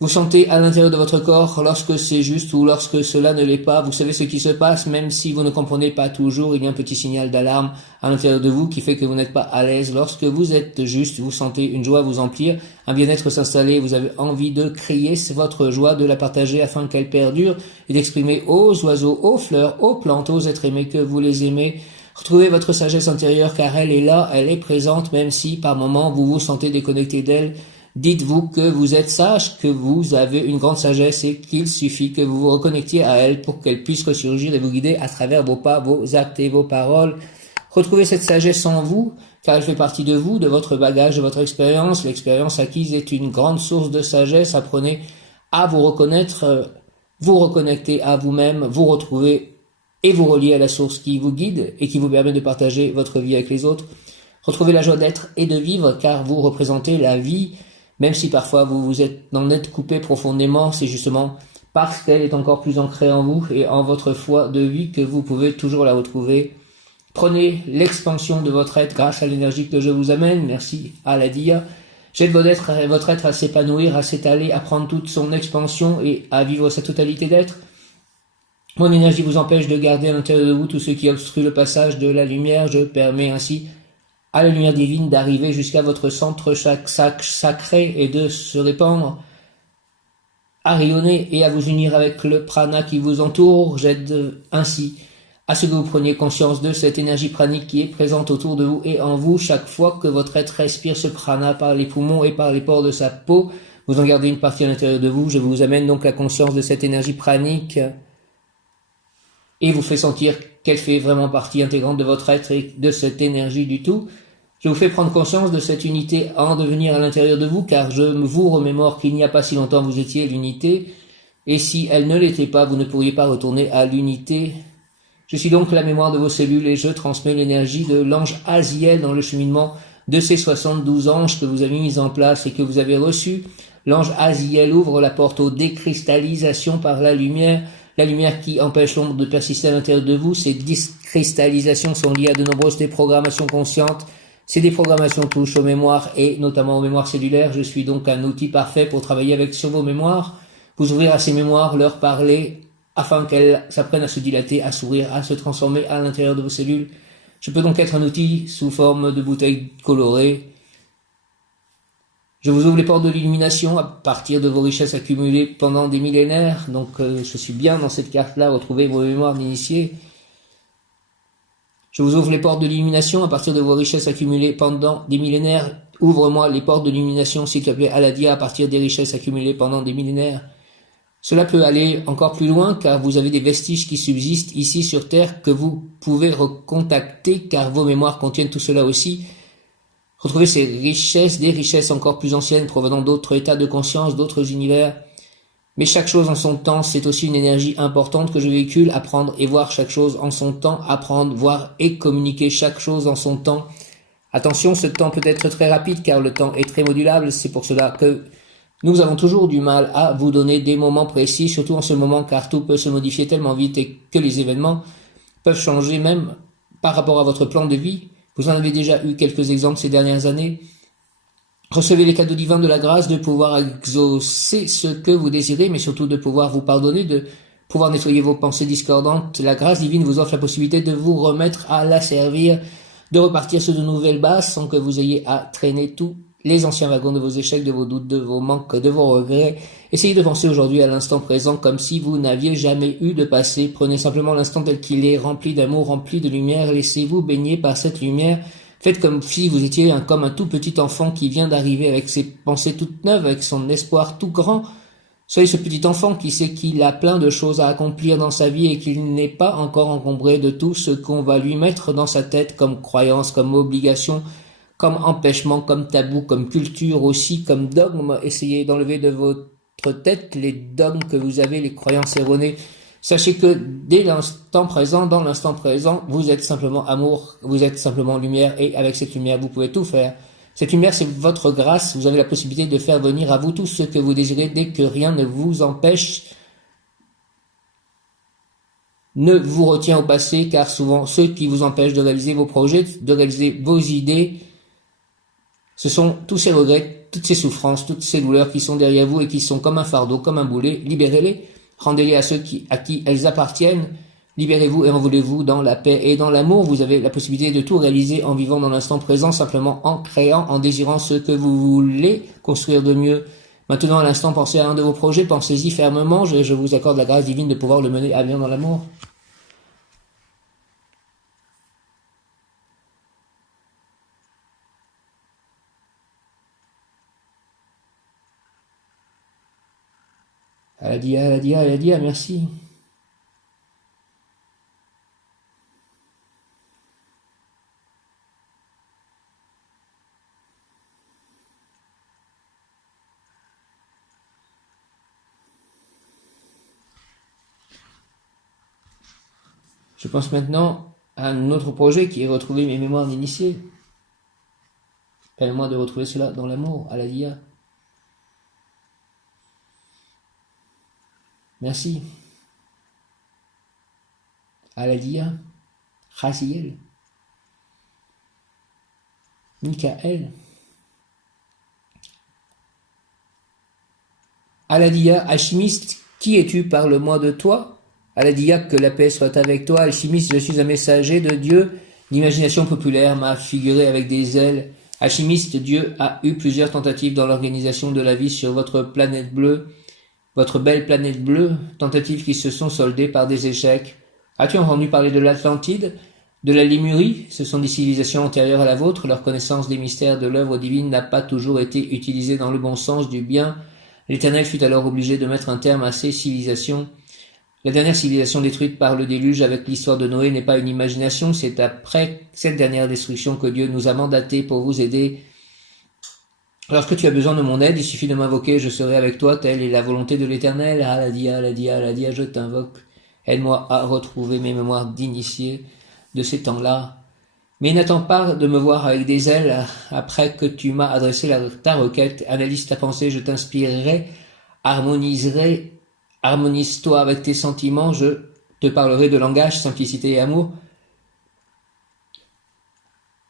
Vous sentez à l'intérieur de votre corps lorsque c'est juste ou lorsque cela ne l'est pas. Vous savez ce qui se passe, même si vous ne comprenez pas toujours. Il y a un petit signal d'alarme à l'intérieur de vous qui fait que vous n'êtes pas à l'aise. Lorsque vous êtes juste, vous sentez une joie vous emplir, un bien-être s'installer. Vous avez envie de crier votre joie, de la partager afin qu'elle perdure et d'exprimer aux oiseaux, aux fleurs, aux plantes, aux êtres aimés que vous les aimez. Retrouvez votre sagesse intérieure car elle est là, elle est présente, même si par moments vous vous sentez déconnecté d'elle. Dites-vous que vous êtes sage, que vous avez une grande sagesse et qu'il suffit que vous vous reconnectiez à elle pour qu'elle puisse ressurgir et vous guider à travers vos pas, vos actes et vos paroles. Retrouvez cette sagesse en vous, car elle fait partie de vous, de votre bagage, de votre expérience. L'expérience acquise est une grande source de sagesse. Apprenez à vous reconnaître vous reconnecter à vous-même, vous retrouver et vous relier à la source qui vous guide et qui vous permet de partager votre vie avec les autres. Retrouvez la joie d'être et de vivre car vous représentez la vie, même si parfois vous vous en êtes coupé profondément, c'est justement parce qu'elle est encore plus ancrée en vous et en votre foi de vie que vous pouvez toujours la retrouver. Prenez l'expansion de votre être grâce à l'énergie que je vous amène. Merci à la Dia. J'aide votre être à s'épanouir, à s'étaler, à prendre toute son expansion et à vivre sa totalité d'être. Mon énergie vous empêche de garder à l'intérieur de vous tout ce qui obstrue le passage de la lumière. Je permets ainsi à la lumière divine d'arriver jusqu'à votre centre sacré et de se répandre, à rayonner et à vous unir avec le prana qui vous entoure. J'aide ainsi à ce que vous preniez conscience de cette énergie pranique qui est présente autour de vous et en vous chaque fois que votre être respire ce prana par les poumons et par les pores de sa peau. Vous en gardez une partie à l'intérieur de vous. Je vous amène donc la conscience de cette énergie pranique et vous fait sentir qu'elle fait vraiment partie intégrante de votre être et de cette énergie du tout. Je vous fais prendre conscience de cette unité en devenir à l'intérieur de vous, car je vous remémore qu'il n'y a pas si longtemps vous étiez l'unité, et si elle ne l'était pas, vous ne pourriez pas retourner à l'unité. Je suis donc la mémoire de vos cellules et je transmets l'énergie de l'ange Aziel dans le cheminement de ces 72 anges que vous avez mis en place et que vous avez reçus. L'ange Aziel ouvre la porte aux décristallisations par la lumière qui empêche l'ombre de persister à l'intérieur de vous. Ces décristallisations sont liées à de nombreuses déprogrammations conscientes. Ces déprogrammations touchent aux mémoires et notamment aux mémoires cellulaires. Je suis donc un outil parfait pour travailler sur vos mémoires, vous ouvrir à ces mémoires, leur parler, afin qu'elles s'apprennent à se dilater, à s'ouvrir, à se transformer à l'intérieur de vos cellules. Je peux donc être un outil sous forme de bouteille colorée. Je vous ouvre les portes de l'illumination à partir de vos richesses accumulées pendant des millénaires. Donc je suis bien dans cette carte-là, retrouvez vos mémoires d'initiés. Je vous ouvre les portes de l'illumination à partir de vos richesses accumulées pendant des millénaires. Ouvre-moi les portes de l'illumination, s'il te plaît, Aladia, à partir des richesses accumulées pendant des millénaires. Cela peut aller encore plus loin car vous avez des vestiges qui subsistent ici sur Terre que vous pouvez recontacter car vos mémoires contiennent tout cela aussi. Retrouvez ces richesses, des richesses encore plus anciennes provenant d'autres états de conscience, d'autres univers. Mais chaque chose en son temps, c'est aussi une énergie importante que je véhicule, apprendre et voir chaque chose en son temps, apprendre, voir et communiquer chaque chose en son temps. Attention, ce temps peut être très rapide car le temps est très modulable, c'est pour cela que nous avons toujours du mal à vous donner des moments précis, surtout en ce moment car tout peut se modifier tellement vite et que les événements peuvent changer même par rapport à votre plan de vie. Vous en avez déjà eu quelques exemples ces dernières années. Recevez les cadeaux divins de la grâce de pouvoir exaucer ce que vous désirez, mais surtout de pouvoir vous pardonner, de pouvoir nettoyer vos pensées discordantes. La grâce divine vous offre la possibilité de vous remettre à la servir, de repartir sur de nouvelles bases sans que vous ayez à traîner tous les anciens wagons de vos échecs, de vos doutes, de vos manques, de vos regrets. Essayez de penser aujourd'hui à l'instant présent comme si vous n'aviez jamais eu de passé. Prenez simplement l'instant tel qu'il est, rempli d'amour, rempli de lumière. Laissez-vous baigner par cette lumière. Faites comme si vous étiez comme un tout petit enfant qui vient d'arriver avec ses pensées toutes neuves, avec son espoir tout grand. Soyez ce petit enfant qui sait qu'il a plein de choses à accomplir dans sa vie et qu'il n'est pas encore encombré de tout ce qu'on va lui mettre dans sa tête comme croyance, comme obligation, comme empêchement, comme tabou, comme culture aussi, comme dogme. Essayez d'enlever de votre tête les dogmes que vous avez, les croyances erronées. Sachez que dès l'instant présent, dans l'instant présent, vous êtes simplement amour, vous êtes simplement lumière et avec cette lumière, vous pouvez tout faire. Cette lumière, c'est votre grâce, vous avez la possibilité de faire venir à vous tout ce que vous désirez dès que rien ne vous empêche, ne vous retient au passé, car souvent ceux qui vous empêchent de réaliser vos projets, de réaliser vos idées, ce sont tous ces regrets, toutes ces souffrances, toutes ces douleurs qui sont derrière vous et qui sont comme un fardeau, comme un boulet. Libérez-les, rendez-les à ceux à qui elles appartiennent. Libérez-vous et envolez-vous dans la paix et dans l'amour. Vous avez la possibilité de tout réaliser en vivant dans l'instant présent, simplement en créant, en désirant ce que vous voulez construire de mieux. Maintenant, à l'instant, pensez à un de vos projets, pensez-y fermement. Je vous accorde la grâce divine de pouvoir le mener à bien dans l'amour. Aladia, merci. Je pense maintenant à un autre projet qui est retrouver mes mémoires d'initié. Permets-moi de retrouver cela dans l'amour, Aladia. Merci. Aladia, Raziel, Michael, Aladia, alchimiste, qui es-tu? Parle-moi de toi. Aladia, que la paix soit avec toi. Alchimiste, je suis un messager de Dieu. L'imagination populaire m'a figuré avec des ailes. Alchimiste, Dieu a eu plusieurs tentatives dans l'organisation de la vie sur votre planète bleue, votre belle planète bleue, tentatives qui se sont soldées par des échecs. As-tu entendu parler de l'Atlantide, de la Lémurie? Ce sont des civilisations antérieures à la vôtre. Leur connaissance des mystères de l'œuvre divine n'a pas toujours été utilisée dans le bon sens du bien. L'Éternel fut alors obligé de mettre un terme à ces civilisations. La dernière civilisation détruite par le déluge avec l'histoire de Noé n'est pas une imagination, c'est après cette dernière destruction que Dieu nous a mandatés pour vous aider. Lorsque tu as besoin de mon aide, il suffit de m'invoquer, je serai avec toi, telle est la volonté de l'Éternel. Aladia, Aladia, Aladia, je t'invoque. Aide-moi à retrouver mes mémoires d'initié de ces temps-là. Mais n'attends pas de me voir avec des ailes après que tu m'as adressé ta requête. Analyse ta pensée, je t'inspirerai, harmonise-toi avec tes sentiments, je te parlerai de langage, simplicité et amour.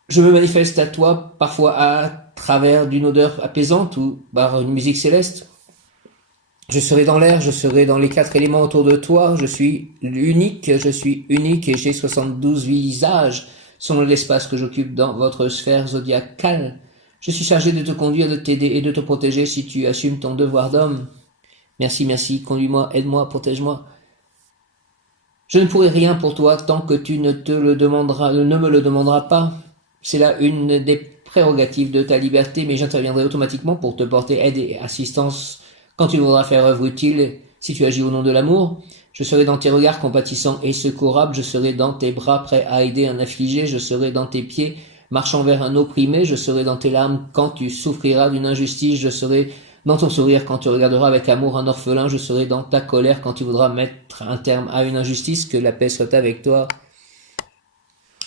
Je me manifeste à toi, parfois à travers d'une odeur apaisante ou par une musique céleste. Je serai dans l'air, je serai dans les 4 éléments autour de toi, je suis unique et j'ai 72 visages selon l'espace que j'occupe dans votre sphère zodiacale. Je suis chargé de te conduire, de t'aider et de te protéger si tu assumes ton devoir d'homme. Merci, merci, conduis-moi, aide-moi, protège-moi. Je ne pourrai rien pour toi tant que tu ne me le demanderas pas. C'est là une des prérogatives de ta liberté, mais j'interviendrai automatiquement pour te porter aide et assistance quand tu voudras faire œuvre utile. Si tu agis au nom de l'amour, je serai dans tes regards compatissants et secourables, je serai dans tes bras prêts à aider un affligé, je serai dans tes pieds marchant vers un opprimé, je serai dans tes larmes quand tu souffriras d'une injustice, je serai dans ton sourire quand tu regarderas avec amour un orphelin, je serai dans ta colère quand tu voudras mettre un terme à une injustice, que la paix soit avec toi.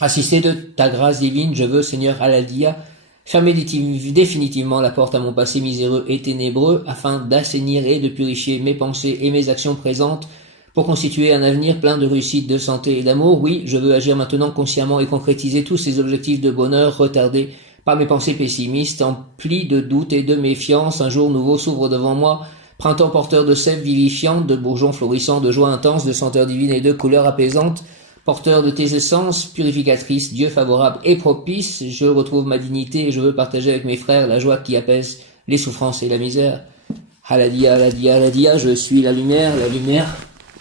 Assisté de ta grâce divine, je veux, Seigneur Aladia, fermer définitivement la porte à mon passé miséreux et ténébreux, afin d'assainir et de purifier mes pensées et mes actions présentes, pour constituer un avenir plein de réussite, de santé et d'amour. Oui, je veux agir maintenant consciemment et concrétiser tous ces objectifs de bonheur retardés par mes pensées pessimistes, emplis de doutes et de méfiance. Un jour nouveau s'ouvre devant moi, printemps porteur de sève vivifiante, de bourgeons florissants, de joie intense, de senteur divine et de couleurs apaisantes, porteur de tes essences purificatrices, Dieu favorable et propice. Je retrouve ma dignité et je veux partager avec mes frères la joie qui apaise les souffrances et la misère. Aladia, Aladia, Aladia, je suis la lumière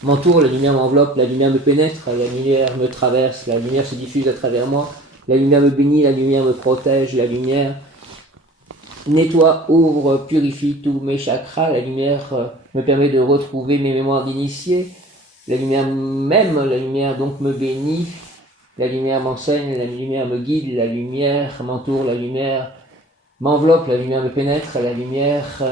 m'entoure, la lumière m'enveloppe, la lumière me pénètre, la lumière me traverse, la lumière se diffuse à travers moi, la lumière me bénit, la lumière me protège, la lumière nettoie, ouvre, purifie tous mes chakras, la lumière me permet de retrouver mes mémoires d'initié, la lumière m'aime, la lumière donc me bénit, la lumière m'enseigne, la lumière me guide, la lumière m'entoure, la lumière m'enveloppe, la lumière me pénètre, la lumière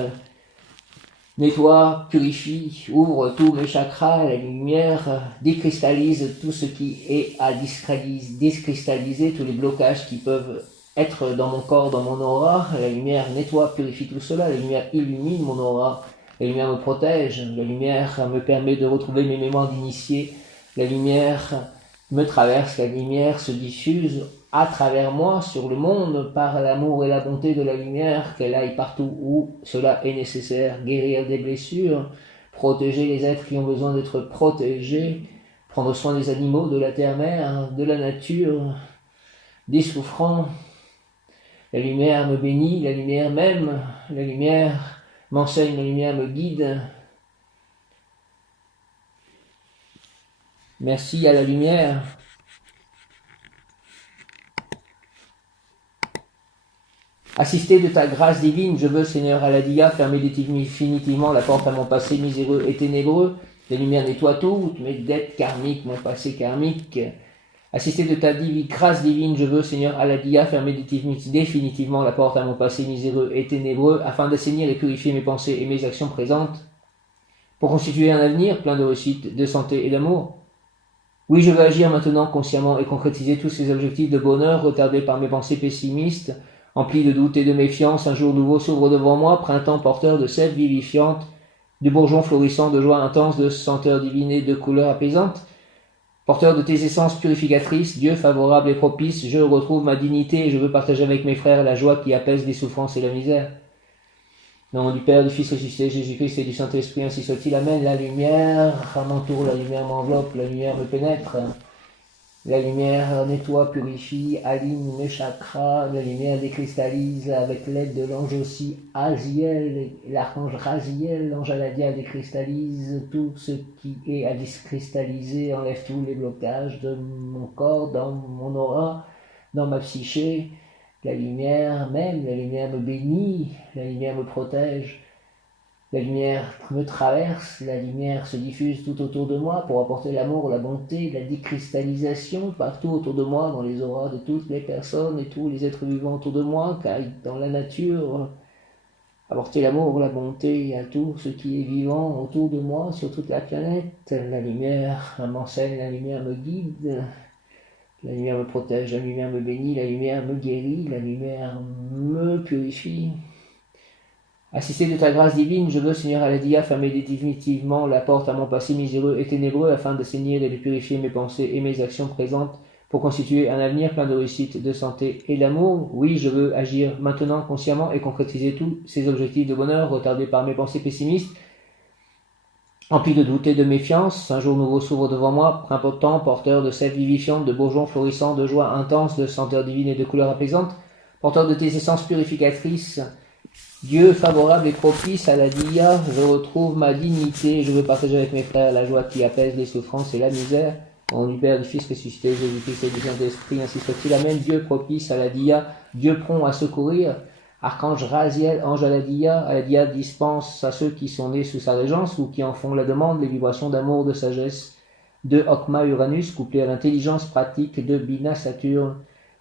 nettoie, purifie, ouvre tous mes chakras, la lumière décristallise tout ce qui est à décristalliser, tous les blocages qui peuvent être dans mon corps, dans mon aura. La lumière nettoie, purifie tout cela, la lumière illumine mon aura, la lumière me protège, la lumière me permet de retrouver mes mémoires d'initié, la lumière me traverse, la lumière se diffuse à travers moi, sur le monde, par l'amour et la bonté de la lumière, qu'elle aille partout où cela est nécessaire, guérir des blessures, protéger les êtres qui ont besoin d'être protégés, prendre soin des animaux, de la terre-mère, de la nature, des souffrants. La lumière me bénit, la lumière m'aime, la lumière m'enseigne, la lumière me guide. Merci à la lumière. Assisté de ta grâce divine, je veux, Seigneur Aladia, fermer définitivement la porte à mon passé miséreux et ténébreux. La lumière nettoie toutes mes dettes karmiques, mon passé karmique. Assisté de ta grâce divine, je veux, Seigneur Aladia, fermer définitivement la porte à mon passé miséreux et ténébreux, afin d'assainir et purifier mes pensées et mes actions présentes, pour constituer un avenir plein de réussite, de santé et d'amour. Oui, je veux agir maintenant consciemment et concrétiser tous ces objectifs de bonheur retardés par mes pensées pessimistes, emplis de doute et de méfiance. Un jour nouveau s'ouvre devant moi, printemps porteur de sève vivifiante, de bourgeons florissants, de joie intense, de senteurs divines et de couleurs apaisantes. Porteur de tes essences purificatrices, Dieu favorable et propice, je retrouve ma dignité et je veux partager avec mes frères la joie qui apaise les souffrances et la misère. Au nom du Père, du Fils ressuscité, Jésus-Christ et du Saint-Esprit, ainsi soit-il. Amen. La lumière m'entoure, la lumière m'enveloppe, la lumière me pénètre. La lumière nettoie, purifie, aligne mes chakras. La lumière décristallise avec l'aide de l'ange aussi Aziel, l'archange Raziel. L'ange Aladia décristallise tout ce qui est à décristalliser, enlève tous les blocages de mon corps, dans mon aura, dans ma psyché. La lumière m'aime, la lumière me bénit, la lumière me protège. La lumière me traverse, la lumière se diffuse tout autour de moi pour apporter l'amour, la bonté, la décristallisation partout autour de moi, dans les auras de toutes les personnes et tous les êtres vivants autour de moi, car dans la nature, apporter l'amour, la bonté à tout ce qui est vivant autour de moi, sur toute la planète. La lumière m'enseigne, la lumière me guide, la lumière me protège, la lumière me bénit, la lumière me guérit, la lumière me purifie. Assisté de ta grâce divine, je veux, Seigneur Aladia, fermer définitivement la porte à mon passé miséreux et ténébreux afin de saigner et de purifier mes pensées et mes actions présentes pour constituer un avenir plein de réussite, de santé et d'amour. Oui, je veux agir maintenant consciemment et concrétiser tous ces objectifs de bonheur retardés par mes pensées pessimistes, emplis de doute et de méfiance. Un jour nouveau s'ouvre devant moi, impotent, porteur de sève vivifiante, de bourgeons florissants, de joie intense, de senteur divine et de couleurs apaisantes, porteur de tes essences purificatrices. Dieu favorable et propice à la dia, je retrouve ma dignité, je veux partager avec mes frères la joie qui apaise les souffrances et la misère. Au nom du Père, du Fils ressuscité, Jésus-Christ et du Saint-Esprit, ainsi soit-il. Amen. Dieu propice à la dia, Dieu prompt à secourir. Archange Raziel, ange à la dia dispense à ceux qui sont nés sous sa régence ou qui en font la demande les vibrations d'amour, de sagesse, de Okma Uranus, couplé à l'intelligence pratique de Bina Saturne.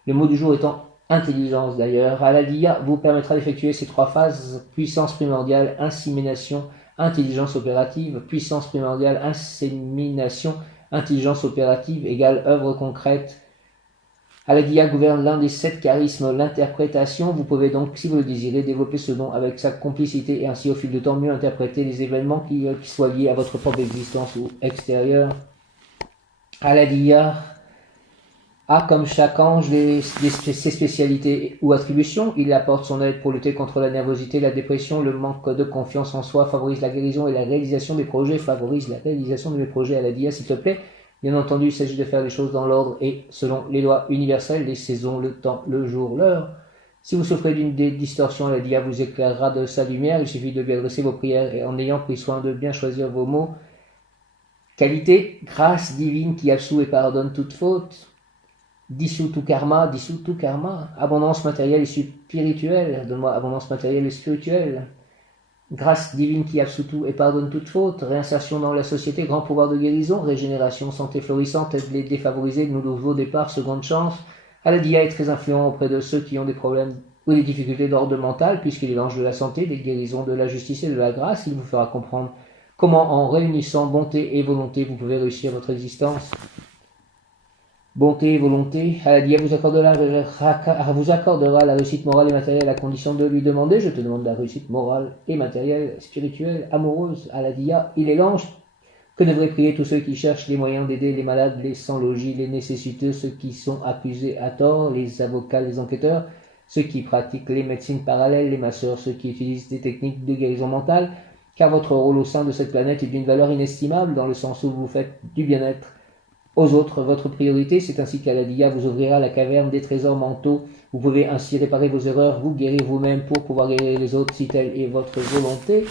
Le mot du jour étant intelligence d'ailleurs. Aladia vous permettra d'effectuer ces trois phases: puissance primordiale, insémination, intelligence opérative. Puissance primordiale, insémination, intelligence opérative égale œuvre concrète. Aladia gouverne l'un des 7 charismes, l'interprétation. Vous pouvez donc, si vous le désirez, développer ce don avec sa complicité et ainsi au fil du temps mieux interpréter les événements qui soient liés à votre propre existence ou extérieure. Aladia a comme chaque ange ses spécialités ou attributions. Il apporte son aide pour lutter contre la nervosité, la dépression, le manque de confiance en soi, favorise la guérison et la réalisation des projets, favorise la réalisation de mes projets. À la dia, s'il te plaît. Bien entendu, il s'agit de faire les choses dans l'ordre et selon les lois universelles, les saisons, le temps, le jour, l'heure. Si vous souffrez d'une distorsion, la dia vous éclairera de sa lumière. Il suffit de bien adresser vos prières et en ayant pris soin de bien choisir vos mots. Qualité, grâce divine qui absout et pardonne toute faute. Dissout tout karma, dissout tout karma. Abondance matérielle et spirituelle. Donne-moi abondance matérielle et spirituelle. Grâce divine qui absout tout et pardonne toute faute. Réinsertion dans la société, grand pouvoir de guérison. Régénération, santé florissante, aide les défavorisés, de nouveaux départs, seconde chance. Aladia est très influent auprès de ceux qui ont des problèmes ou des difficultés d'ordre mental, puisqu'il est l'ange de la santé, des guérisons, de la justice et de la grâce. Il vous fera comprendre comment, en réunissant bonté et volonté, vous pouvez réussir votre existence. Bonté et volonté, Aladia vous accordera la réussite morale et matérielle à condition de lui demander. Je te demande la réussite morale et matérielle, spirituelle, amoureuse. Aladia, il est l'ange que devraient prier tous ceux qui cherchent les moyens d'aider les malades, les sans-logis, les nécessiteux, ceux qui sont accusés à tort, les avocats, les enquêteurs, ceux qui pratiquent les médecines parallèles, les masseurs, ceux qui utilisent des techniques de guérison mentale, car votre rôle au sein de cette planète est d'une valeur inestimable dans le sens où vous faites du bien-être aux autres. Votre priorité, c'est ainsi qu'Aladia vous ouvrira la caverne des trésors mentaux. Vous pouvez ainsi réparer vos erreurs, vous guérir vous-même pour pouvoir guérir les autres si telle est votre volonté.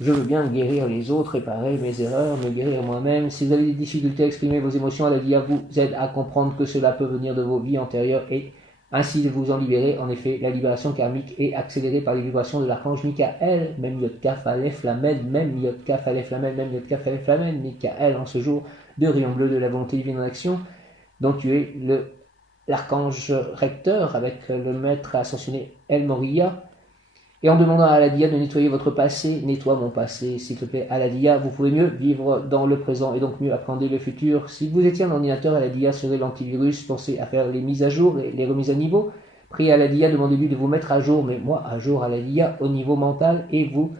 Je veux bien guérir les autres, réparer mes erreurs, me guérir moi-même. Si vous avez des difficultés à exprimer vos émotions, Aladia vous aide à comprendre que cela peut venir de vos vies antérieures et ainsi de vous en libérer. En effet, la libération karmique est accélérée par les vibrations de l'archange Michael. Même Yod Kaf Aleph Lamed, même Yod Kaf Aleph Lamed, même Yod Kaf Aleph Lamed. Michael, en ce jour de rayon bleu de la volonté divine en action. Donc tu es l'archange recteur avec le maître ascensionné El Moria. Et en demandant à Aladia de nettoyer votre passé, nettoie mon passé, s'il te plaît, Aladia. Vous pouvez mieux vivre dans le présent et donc mieux appréhender le futur. Si vous étiez un ordinateur, Aladia serait l'antivirus. Pensez à faire les mises à jour et les remises à niveau. Priez Aladia, demandez-lui de vous mettre à jour, mais moi à jour Aladia au niveau mental, et vous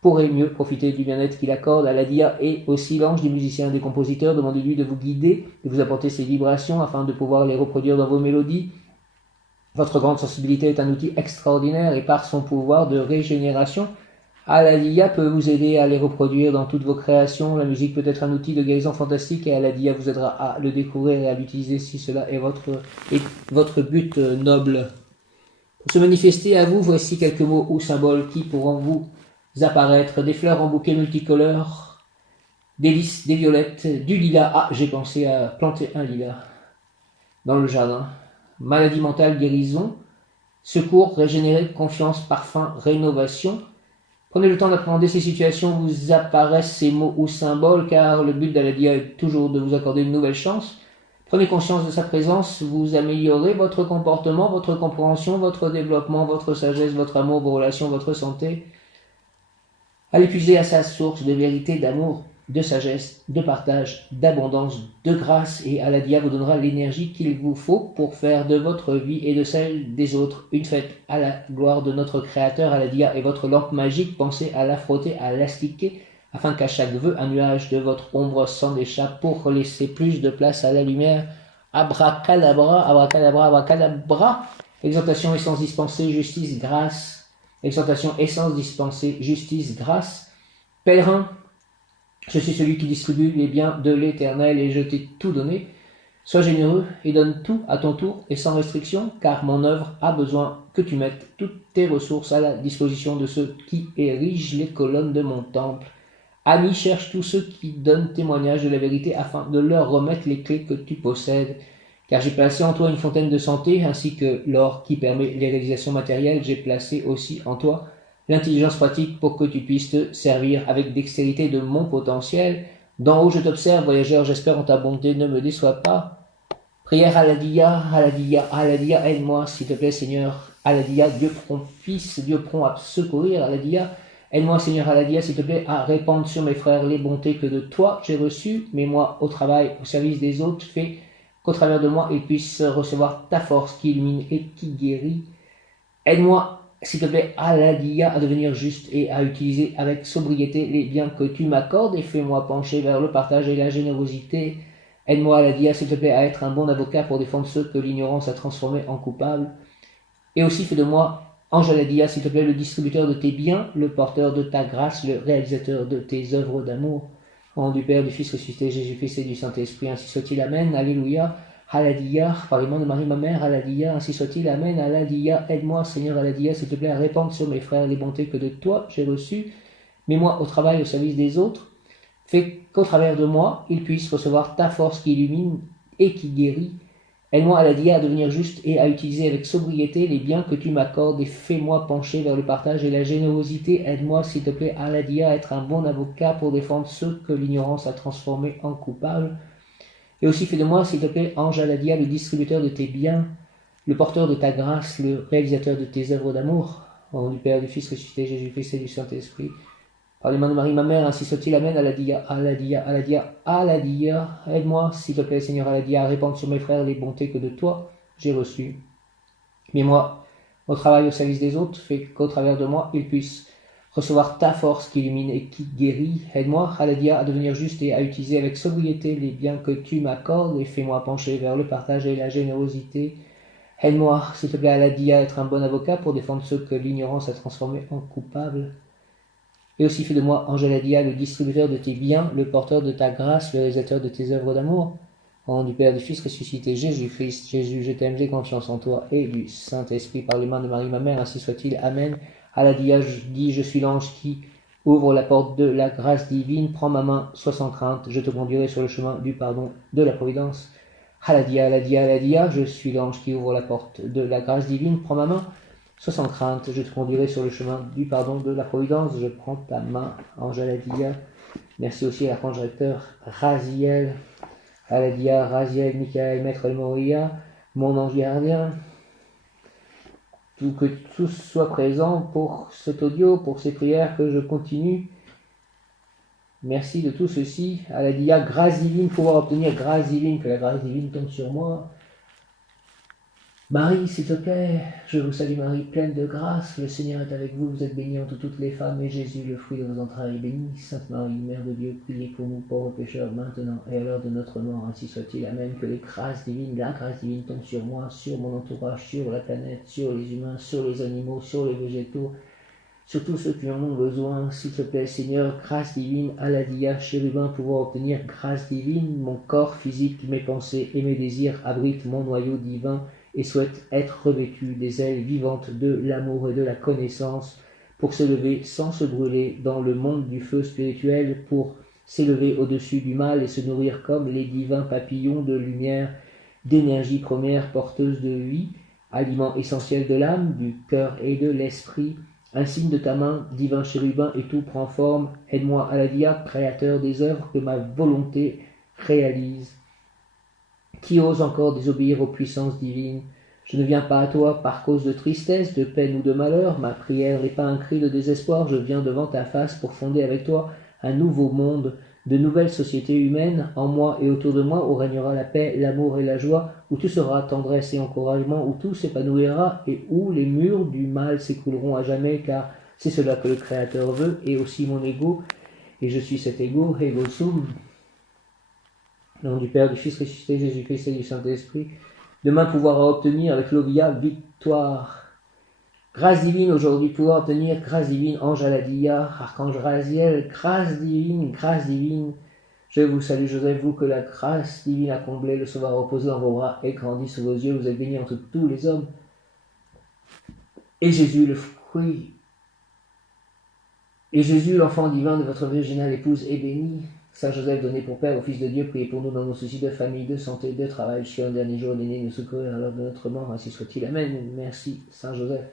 pourrez mieux profiter du bien-être qu'il accorde. Aladia et aussi l'ange des musiciens et des compositeurs. Demandez-lui de vous guider, de vous apporter ses vibrations afin de pouvoir les reproduire dans vos mélodies. Votre grande sensibilité est un outil extraordinaire et par son pouvoir de régénération, Aladia peut vous aider à les reproduire dans toutes vos créations. La musique peut être un outil de guérison fantastique et Aladia vous aidera à le découvrir et à l'utiliser si cela est votre but noble. Pour se manifester à vous, voici quelques mots ou symboles qui pourront vous apparaître. Des fleurs en bouquet multicolores, des lys, des violettes, du lilas. Ah, j'ai pensé à planter un lilas dans le jardin. Maladie mentale, guérison, secours, régénérer, confiance, parfum, rénovation. Prenez le temps d'appréhender ces situations où vous apparaissent ces mots ou symboles, car le but d'Aladia est toujours de vous accorder une nouvelle chance. Prenez conscience de sa présence, vous améliorez votre comportement, votre compréhension, votre développement, votre sagesse, votre amour, vos relations, votre santé. Allez puiser à sa source de vérité, d'amour, de sagesse, de partage, d'abondance, de grâce, et Aladia vous donnera l'énergie qu'il vous faut pour faire de votre vie et de celle des autres une fête à la gloire de notre Créateur. Aladia est votre lampe magique, pensez à la frotter, à l'astiquer, afin qu'à chaque vœu, un nuage de votre ombre s'en échappe pour laisser plus de place à la lumière. Abracadabra, abracadabra, abracadabra. Exhortation, essence dispensée, justice, grâce. Exhortation, essence dispensée, justice, grâce. Pèlerin, je suis celui qui distribue les biens de l'Éternel et je t'ai tout donné. Sois généreux et donne tout à ton tour et sans restriction, car mon œuvre a besoin que tu mettes toutes tes ressources à la disposition de ceux qui érigent les colonnes de mon temple. Ami, cherche tous ceux qui donnent témoignage de la vérité afin de leur remettre les clés que tu possèdes. Car j'ai placé en toi une fontaine de santé, ainsi que l'or qui permet les réalisations matérielles, j'ai placé aussi en toi l'intelligence pratique pour que tu puisses te servir avec dextérité de mon potentiel. D'en haut je t'observe, voyageur, j'espère en ta bonté, ne me déçois pas. Prière Aladia, Aladia, Aladia, aide-moi, s'il te plaît, Seigneur. Aladia, Dieu propice, Dieu prompt à secourir, Aladia. Aide-moi, Seigneur Aladia, s'il te plaît, à répandre sur mes frères les bontés que de toi j'ai reçues. Mets-moi au travail, au service des autres, fais qu'au travers de moi, ils puissent recevoir ta force qui illumine et qui guérit. Aide-moi, s'il te plaît, Aladia, à devenir juste et à utiliser avec sobriété les biens que tu m'accordes et fais-moi pencher vers le partage et la générosité. Aide-moi, Aladia, s'il te plaît, à être un bon avocat pour défendre ceux que l'ignorance a transformés en coupables. Et aussi fais de moi, ange Aladia, s'il te plaît, le distributeur de tes biens, le porteur de ta grâce, le réalisateur de tes œuvres d'amour. Au nom du Père, du Fils ressuscité, Jésus-Christ et du Saint-Esprit, ainsi soit-il, Amen, Alléluia. Aladia, par les mains de Marie ma mère, Aladia, ainsi soit-il, Amen, Aladia, aide-moi, Seigneur Aladia, s'il te plaît, à répandre sur mes frères les bontés que de toi j'ai reçues. Mets-moi au travail, au service des autres. Fais qu'au travers de moi, ils puissent recevoir ta force qui illumine et qui guérit. Aide-moi, Aladia, à devenir juste et à utiliser avec sobriété les biens que tu m'accordes et fais-moi pencher vers le partage et la générosité. Aide-moi, s'il te plaît, Aladia, à être un bon avocat pour défendre ceux que l'ignorance a transformés en coupables. Et aussi fais de moi, s'il te plaît, ange Aladia, le distributeur de tes biens, le porteur de ta grâce, le réalisateur de tes œuvres d'amour. Au nom du Père, du Fils ressuscité, Jésus-Christ et du Saint-Esprit. Par les mains de Marie, ma mère, ainsi soit-il, Amen, Aladia, Aladia, Aladia, Aladia. Aide-moi, s'il te plaît, Seigneur Aladia, à répandre sur mes frères les bontés que de toi j'ai reçues. Mets-moi au travail, au service des autres, fais qu'au travers de moi, ils puissent recevoir ta force qui illumine et qui guérit. Aide-moi, Aladia, à devenir juste et à utiliser avec sobriété les biens que tu m'accordes et fais-moi pencher vers le partage et la générosité. Aide-moi, s'il te plaît, Aladia, à être un bon avocat pour défendre ceux que l'ignorance a transformés en coupables. Et aussi fais de moi, ange Aladia, le distributeur de tes biens, le porteur de ta grâce, le réalisateur de tes œuvres d'amour. Au nom du Père, du Fils ressuscité, Jésus-Christ, Jésus, je t'aime, j'ai confiance en toi, et du Saint-Esprit, par les mains de Marie, ma mère, ainsi soit-il. Amen. Aladia, je suis l'ange qui ouvre la porte de la grâce divine. Prends ma main, sois sans crainte, je te conduirai sur le chemin du pardon, de la providence. Aladia, Aladia, Aladia, je suis l'ange qui ouvre la porte de la grâce divine. Prends ma main, sois sans crainte, je te conduirai sur le chemin du pardon, de la providence. Je prends ta main, ange Aladia. Merci aussi à l'archange recteur Raziel. Aladia, Raziel, Michael, Maître et Moria, mon ange gardien. que tous soient présents pour cet audio, pour ces prières que je continue. Merci de tout ceci. Aladia, grâce divine, pouvoir obtenir grâce divine, que la grâce divine tombe sur moi. Marie, s'il te plaît, je vous salue Marie, pleine de grâce, le Seigneur est avec vous, vous êtes bénie entre toutes les femmes, et Jésus, le fruit de vos entrailles, est béni. Sainte Marie, Mère de Dieu, priez pour nous pauvres pécheurs, maintenant et à l'heure de notre mort, ainsi soit-il. Amen. Que les grâces divines, la grâce divine tombe sur moi, sur mon entourage, sur la planète, sur les humains, sur les animaux, sur les végétaux, sur tous ceux qui en ont besoin. S'il te plaît, Seigneur, grâce divine, Aladia, chérubin, pouvoir obtenir grâce divine, mon corps physique, mes pensées et mes désirs abritent mon noyau divin, et souhaite être revêtu des ailes vivantes de l'amour et de la connaissance pour s'élever sans se brûler dans le monde du feu spirituel, pour s'élever au-dessus du mal et se nourrir comme les divins papillons de lumière, d'énergie première porteuse de vie, aliment essentiel de l'âme, du cœur et de l'esprit. Un signe de ta main, divin chérubin, et tout prend forme. Aide-moi, Aladia, créateur des œuvres que ma volonté réalise. Qui ose encore désobéir aux puissances divines? Je ne viens pas à toi par cause de tristesse, de peine ou de malheur. Ma prière n'est pas un cri de désespoir. Je viens devant ta face pour fonder avec toi un nouveau monde, de nouvelles sociétés humaines. En moi et autour de moi, où régnera la paix, l'amour et la joie, où tout sera tendresse et encouragement, où tout s'épanouira et où les murs du mal s'écrouleront à jamais, car c'est cela que le Créateur veut, et aussi mon ego. Et je suis cet ego, ego sum. Au nom du Père, du Fils ressuscité, Jésus-Christ et du Saint-Esprit, demain pouvoir obtenir avec l'Ovia victoire. Grâce divine aujourd'hui, pouvoir obtenir grâce divine, ange Aladia, archange Raziel, grâce divine, grâce divine. Je vous salue Joseph, vous que la grâce divine a comblé, le sauveur reposé dans vos bras et grandi sous vos yeux, vous êtes béni entre tous les hommes. Et Jésus, le fruit, et Jésus, l'enfant divin de votre virginale épouse, est béni. Saint Joseph, donné pour Père au Fils de Dieu, priez pour nous dans nos soucis de famille, de santé, de travail, jusqu'à un dernier jour d'aîné, nous secourir à l'heure de notre mort, ainsi soit-il. Amen. Merci, Saint Joseph.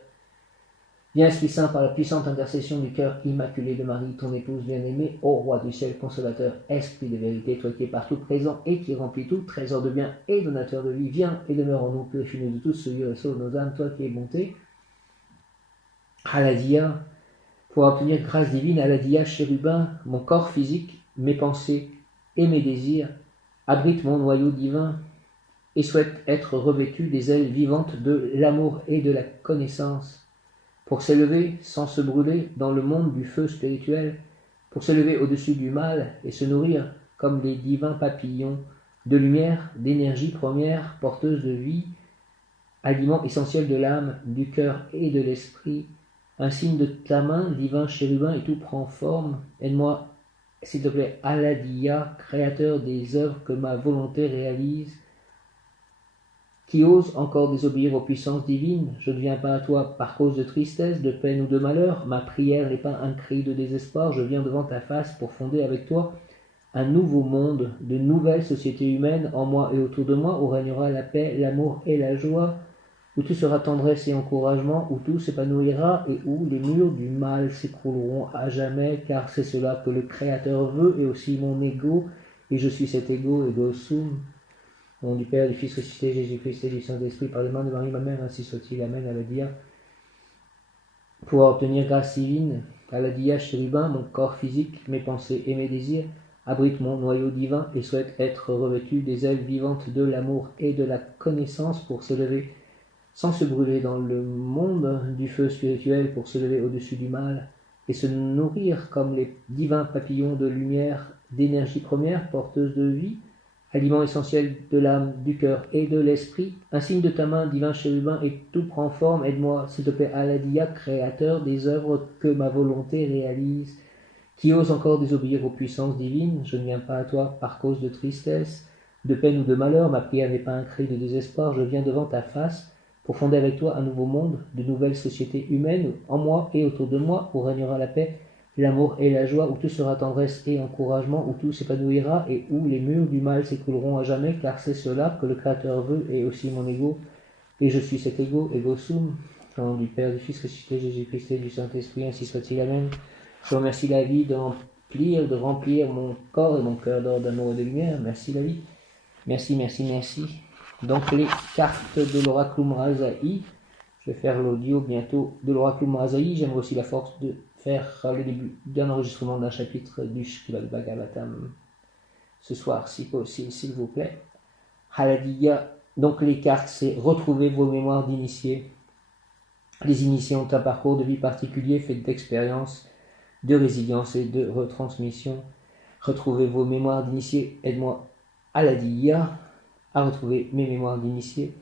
Viens, Esprit Saint, par la puissante intercession du cœur immaculé de Marie, ton épouse bien-aimée, ô Roi du ciel, consolateur, Esprit de vérité, toi qui es partout présent et qui remplis tout, trésor de bien et donateur de vie, viens et demeure en nous, purifie-nous de tout souillure et sauve nos âmes, toi qui es bonté. Aladia, pour obtenir grâce divine, Aladia, chérubin, mon corps physique, mes pensées et mes désirs abritent mon noyau divin et souhaitent être revêtus des ailes vivantes de l'amour et de la connaissance, pour s'élever sans se brûler dans le monde du feu spirituel, pour s'élever au-dessus du mal et se nourrir comme les divins papillons de lumière, d'énergie première, porteuse de vie, aliment essentiel de l'âme, du cœur et de l'esprit. Un signe de ta main, divin chérubin, et tout prend forme. Aide-moi, s'il te plaît, Aladia, créateur des œuvres que ma volonté réalise. Qui ose encore désobéir aux puissances divines? Je ne viens pas à toi par cause de tristesse, de peine ou de malheur. Ma prière n'est pas un cri de désespoir. Je viens devant ta face pour fonder avec toi un nouveau monde, de nouvelles sociétés humaines en moi et autour de moi, où régnera la paix, l'amour et la joie, où tout sera tendresse et encouragement, où tout s'épanouira et où les murs du mal s'écrouleront à jamais, car c'est cela que le Créateur veut, et aussi mon ego, et je suis cet ego, ego sum. Au nom du Père, du Fils ressuscité, Jésus-Christ et du Saint-Esprit, par les mains de Marie, ma mère, ainsi soit-il. Amen. Aladia. Pour obtenir grâce divine, Aladia, chérubin, mon corps physique, mes pensées et mes désirs abritent mon noyau divin et souhaite être revêtu des ailes vivantes de l'amour et de la connaissance pour s'élever sans se brûler dans le monde du feu spirituel, pour s'élever au-dessus du mal et se nourrir comme les divins papillons de lumière, d'énergie première, porteuse de vie, aliment essentiel de l'âme, du cœur et de l'esprit. Un signe de ta main, divin chérubin, et tout prend forme. Aide-moi, s'il te plaît, Aladia, créateur des œuvres que ma volonté réalise. Qui ose encore désobéir aux puissances divines? Je ne viens pas à toi par cause de tristesse, de peine ou de malheur. Ma prière n'est pas un cri de désespoir. Je viens devant ta face pour fonder avec toi un nouveau monde, de nouvelles sociétés humaines en moi et autour de moi, où régnera la paix, l'amour et la joie, où tout sera tendresse et encouragement, où tout s'épanouira et où les murs du mal s'écrouleront à jamais, car c'est cela que le Créateur veut, et aussi mon ego. Et je suis cet ego, ego sum. Au nom du Père, du Fils ressuscité, Jésus-Christ et du Saint-Esprit, ainsi soit-il. Amen. Je remercie la vie de remplir mon corps et mon cœur d'or d'amour et de lumière. Merci la vie. Merci, merci, merci. Donc les cartes de l'oracle Razaï. Je vais faire l'audio bientôt de l'Oracle Mazaï. J'aimerais aussi la force de faire le début d'un enregistrement d'un chapitre du Srimad Bhagavatam ce soir, si possible, s'il vous plaît. Haladiya, donc les cartes, c'est retrouver vos mémoires d'initiés. Les initiés ont un parcours de vie particulier fait d'expérience, de résilience et de retransmission. Retrouvez vos mémoires d'initiés. Aide-moi, Haladiya, à retrouver mes mémoires d'initiés.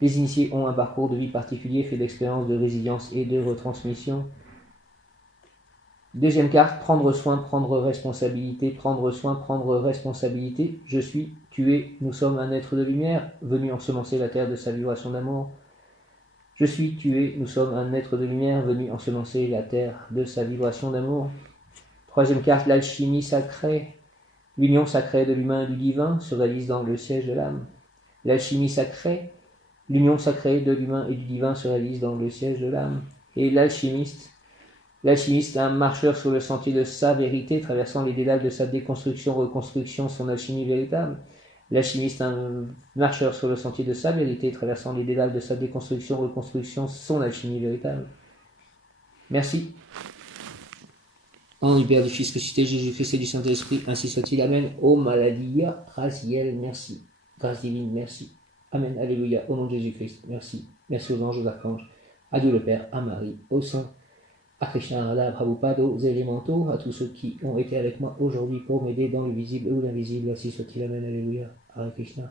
Les initiés ont un parcours de vie particulier fait d'expérience, de résilience et de retransmission. Deuxième carte, prendre soin, prendre responsabilité, prendre soin, prendre responsabilité. Je suis, tu es, nous sommes un être de lumière, venu ensemencer la terre de sa vibration d'amour. Je suis, tu es, nous sommes un être de lumière, venu ensemencer la terre de sa vibration d'amour. Troisième carte, l'alchimie sacrée. L'union sacrée de l'humain et du divin se réalise dans le siège de l'âme. L'alchimie sacrée, l'union sacrée de l'humain et du divin se réalise dans le siège de l'âme. Et l'alchimiste, un marcheur sur le sentier de sa vérité, traversant les dédales de sa déconstruction, reconstruction, son alchimie véritable. L'alchimiste, un marcheur sur le sentier de sa vérité, traversant les dédales de sa déconstruction, reconstruction, son alchimie véritable. Merci. En nom du Père, du Fils, ressuscité, Jésus-Christ et du Saint-Esprit, ainsi soit-il. Amen. Om Aladia, Raziel, merci. Grâce divine, merci. Amen. Alléluia. Au nom de Jésus-Christ, merci. Merci aux anges, aux archanges, à Dieu le Père, à Marie, au Saint, à Krishna, Radha, Prabhupada, aux élémentaux, à tous ceux qui ont été avec moi aujourd'hui pour m'aider dans le visible ou l'invisible. Ainsi soit-il. Amen. Alléluia. Hare Krishna.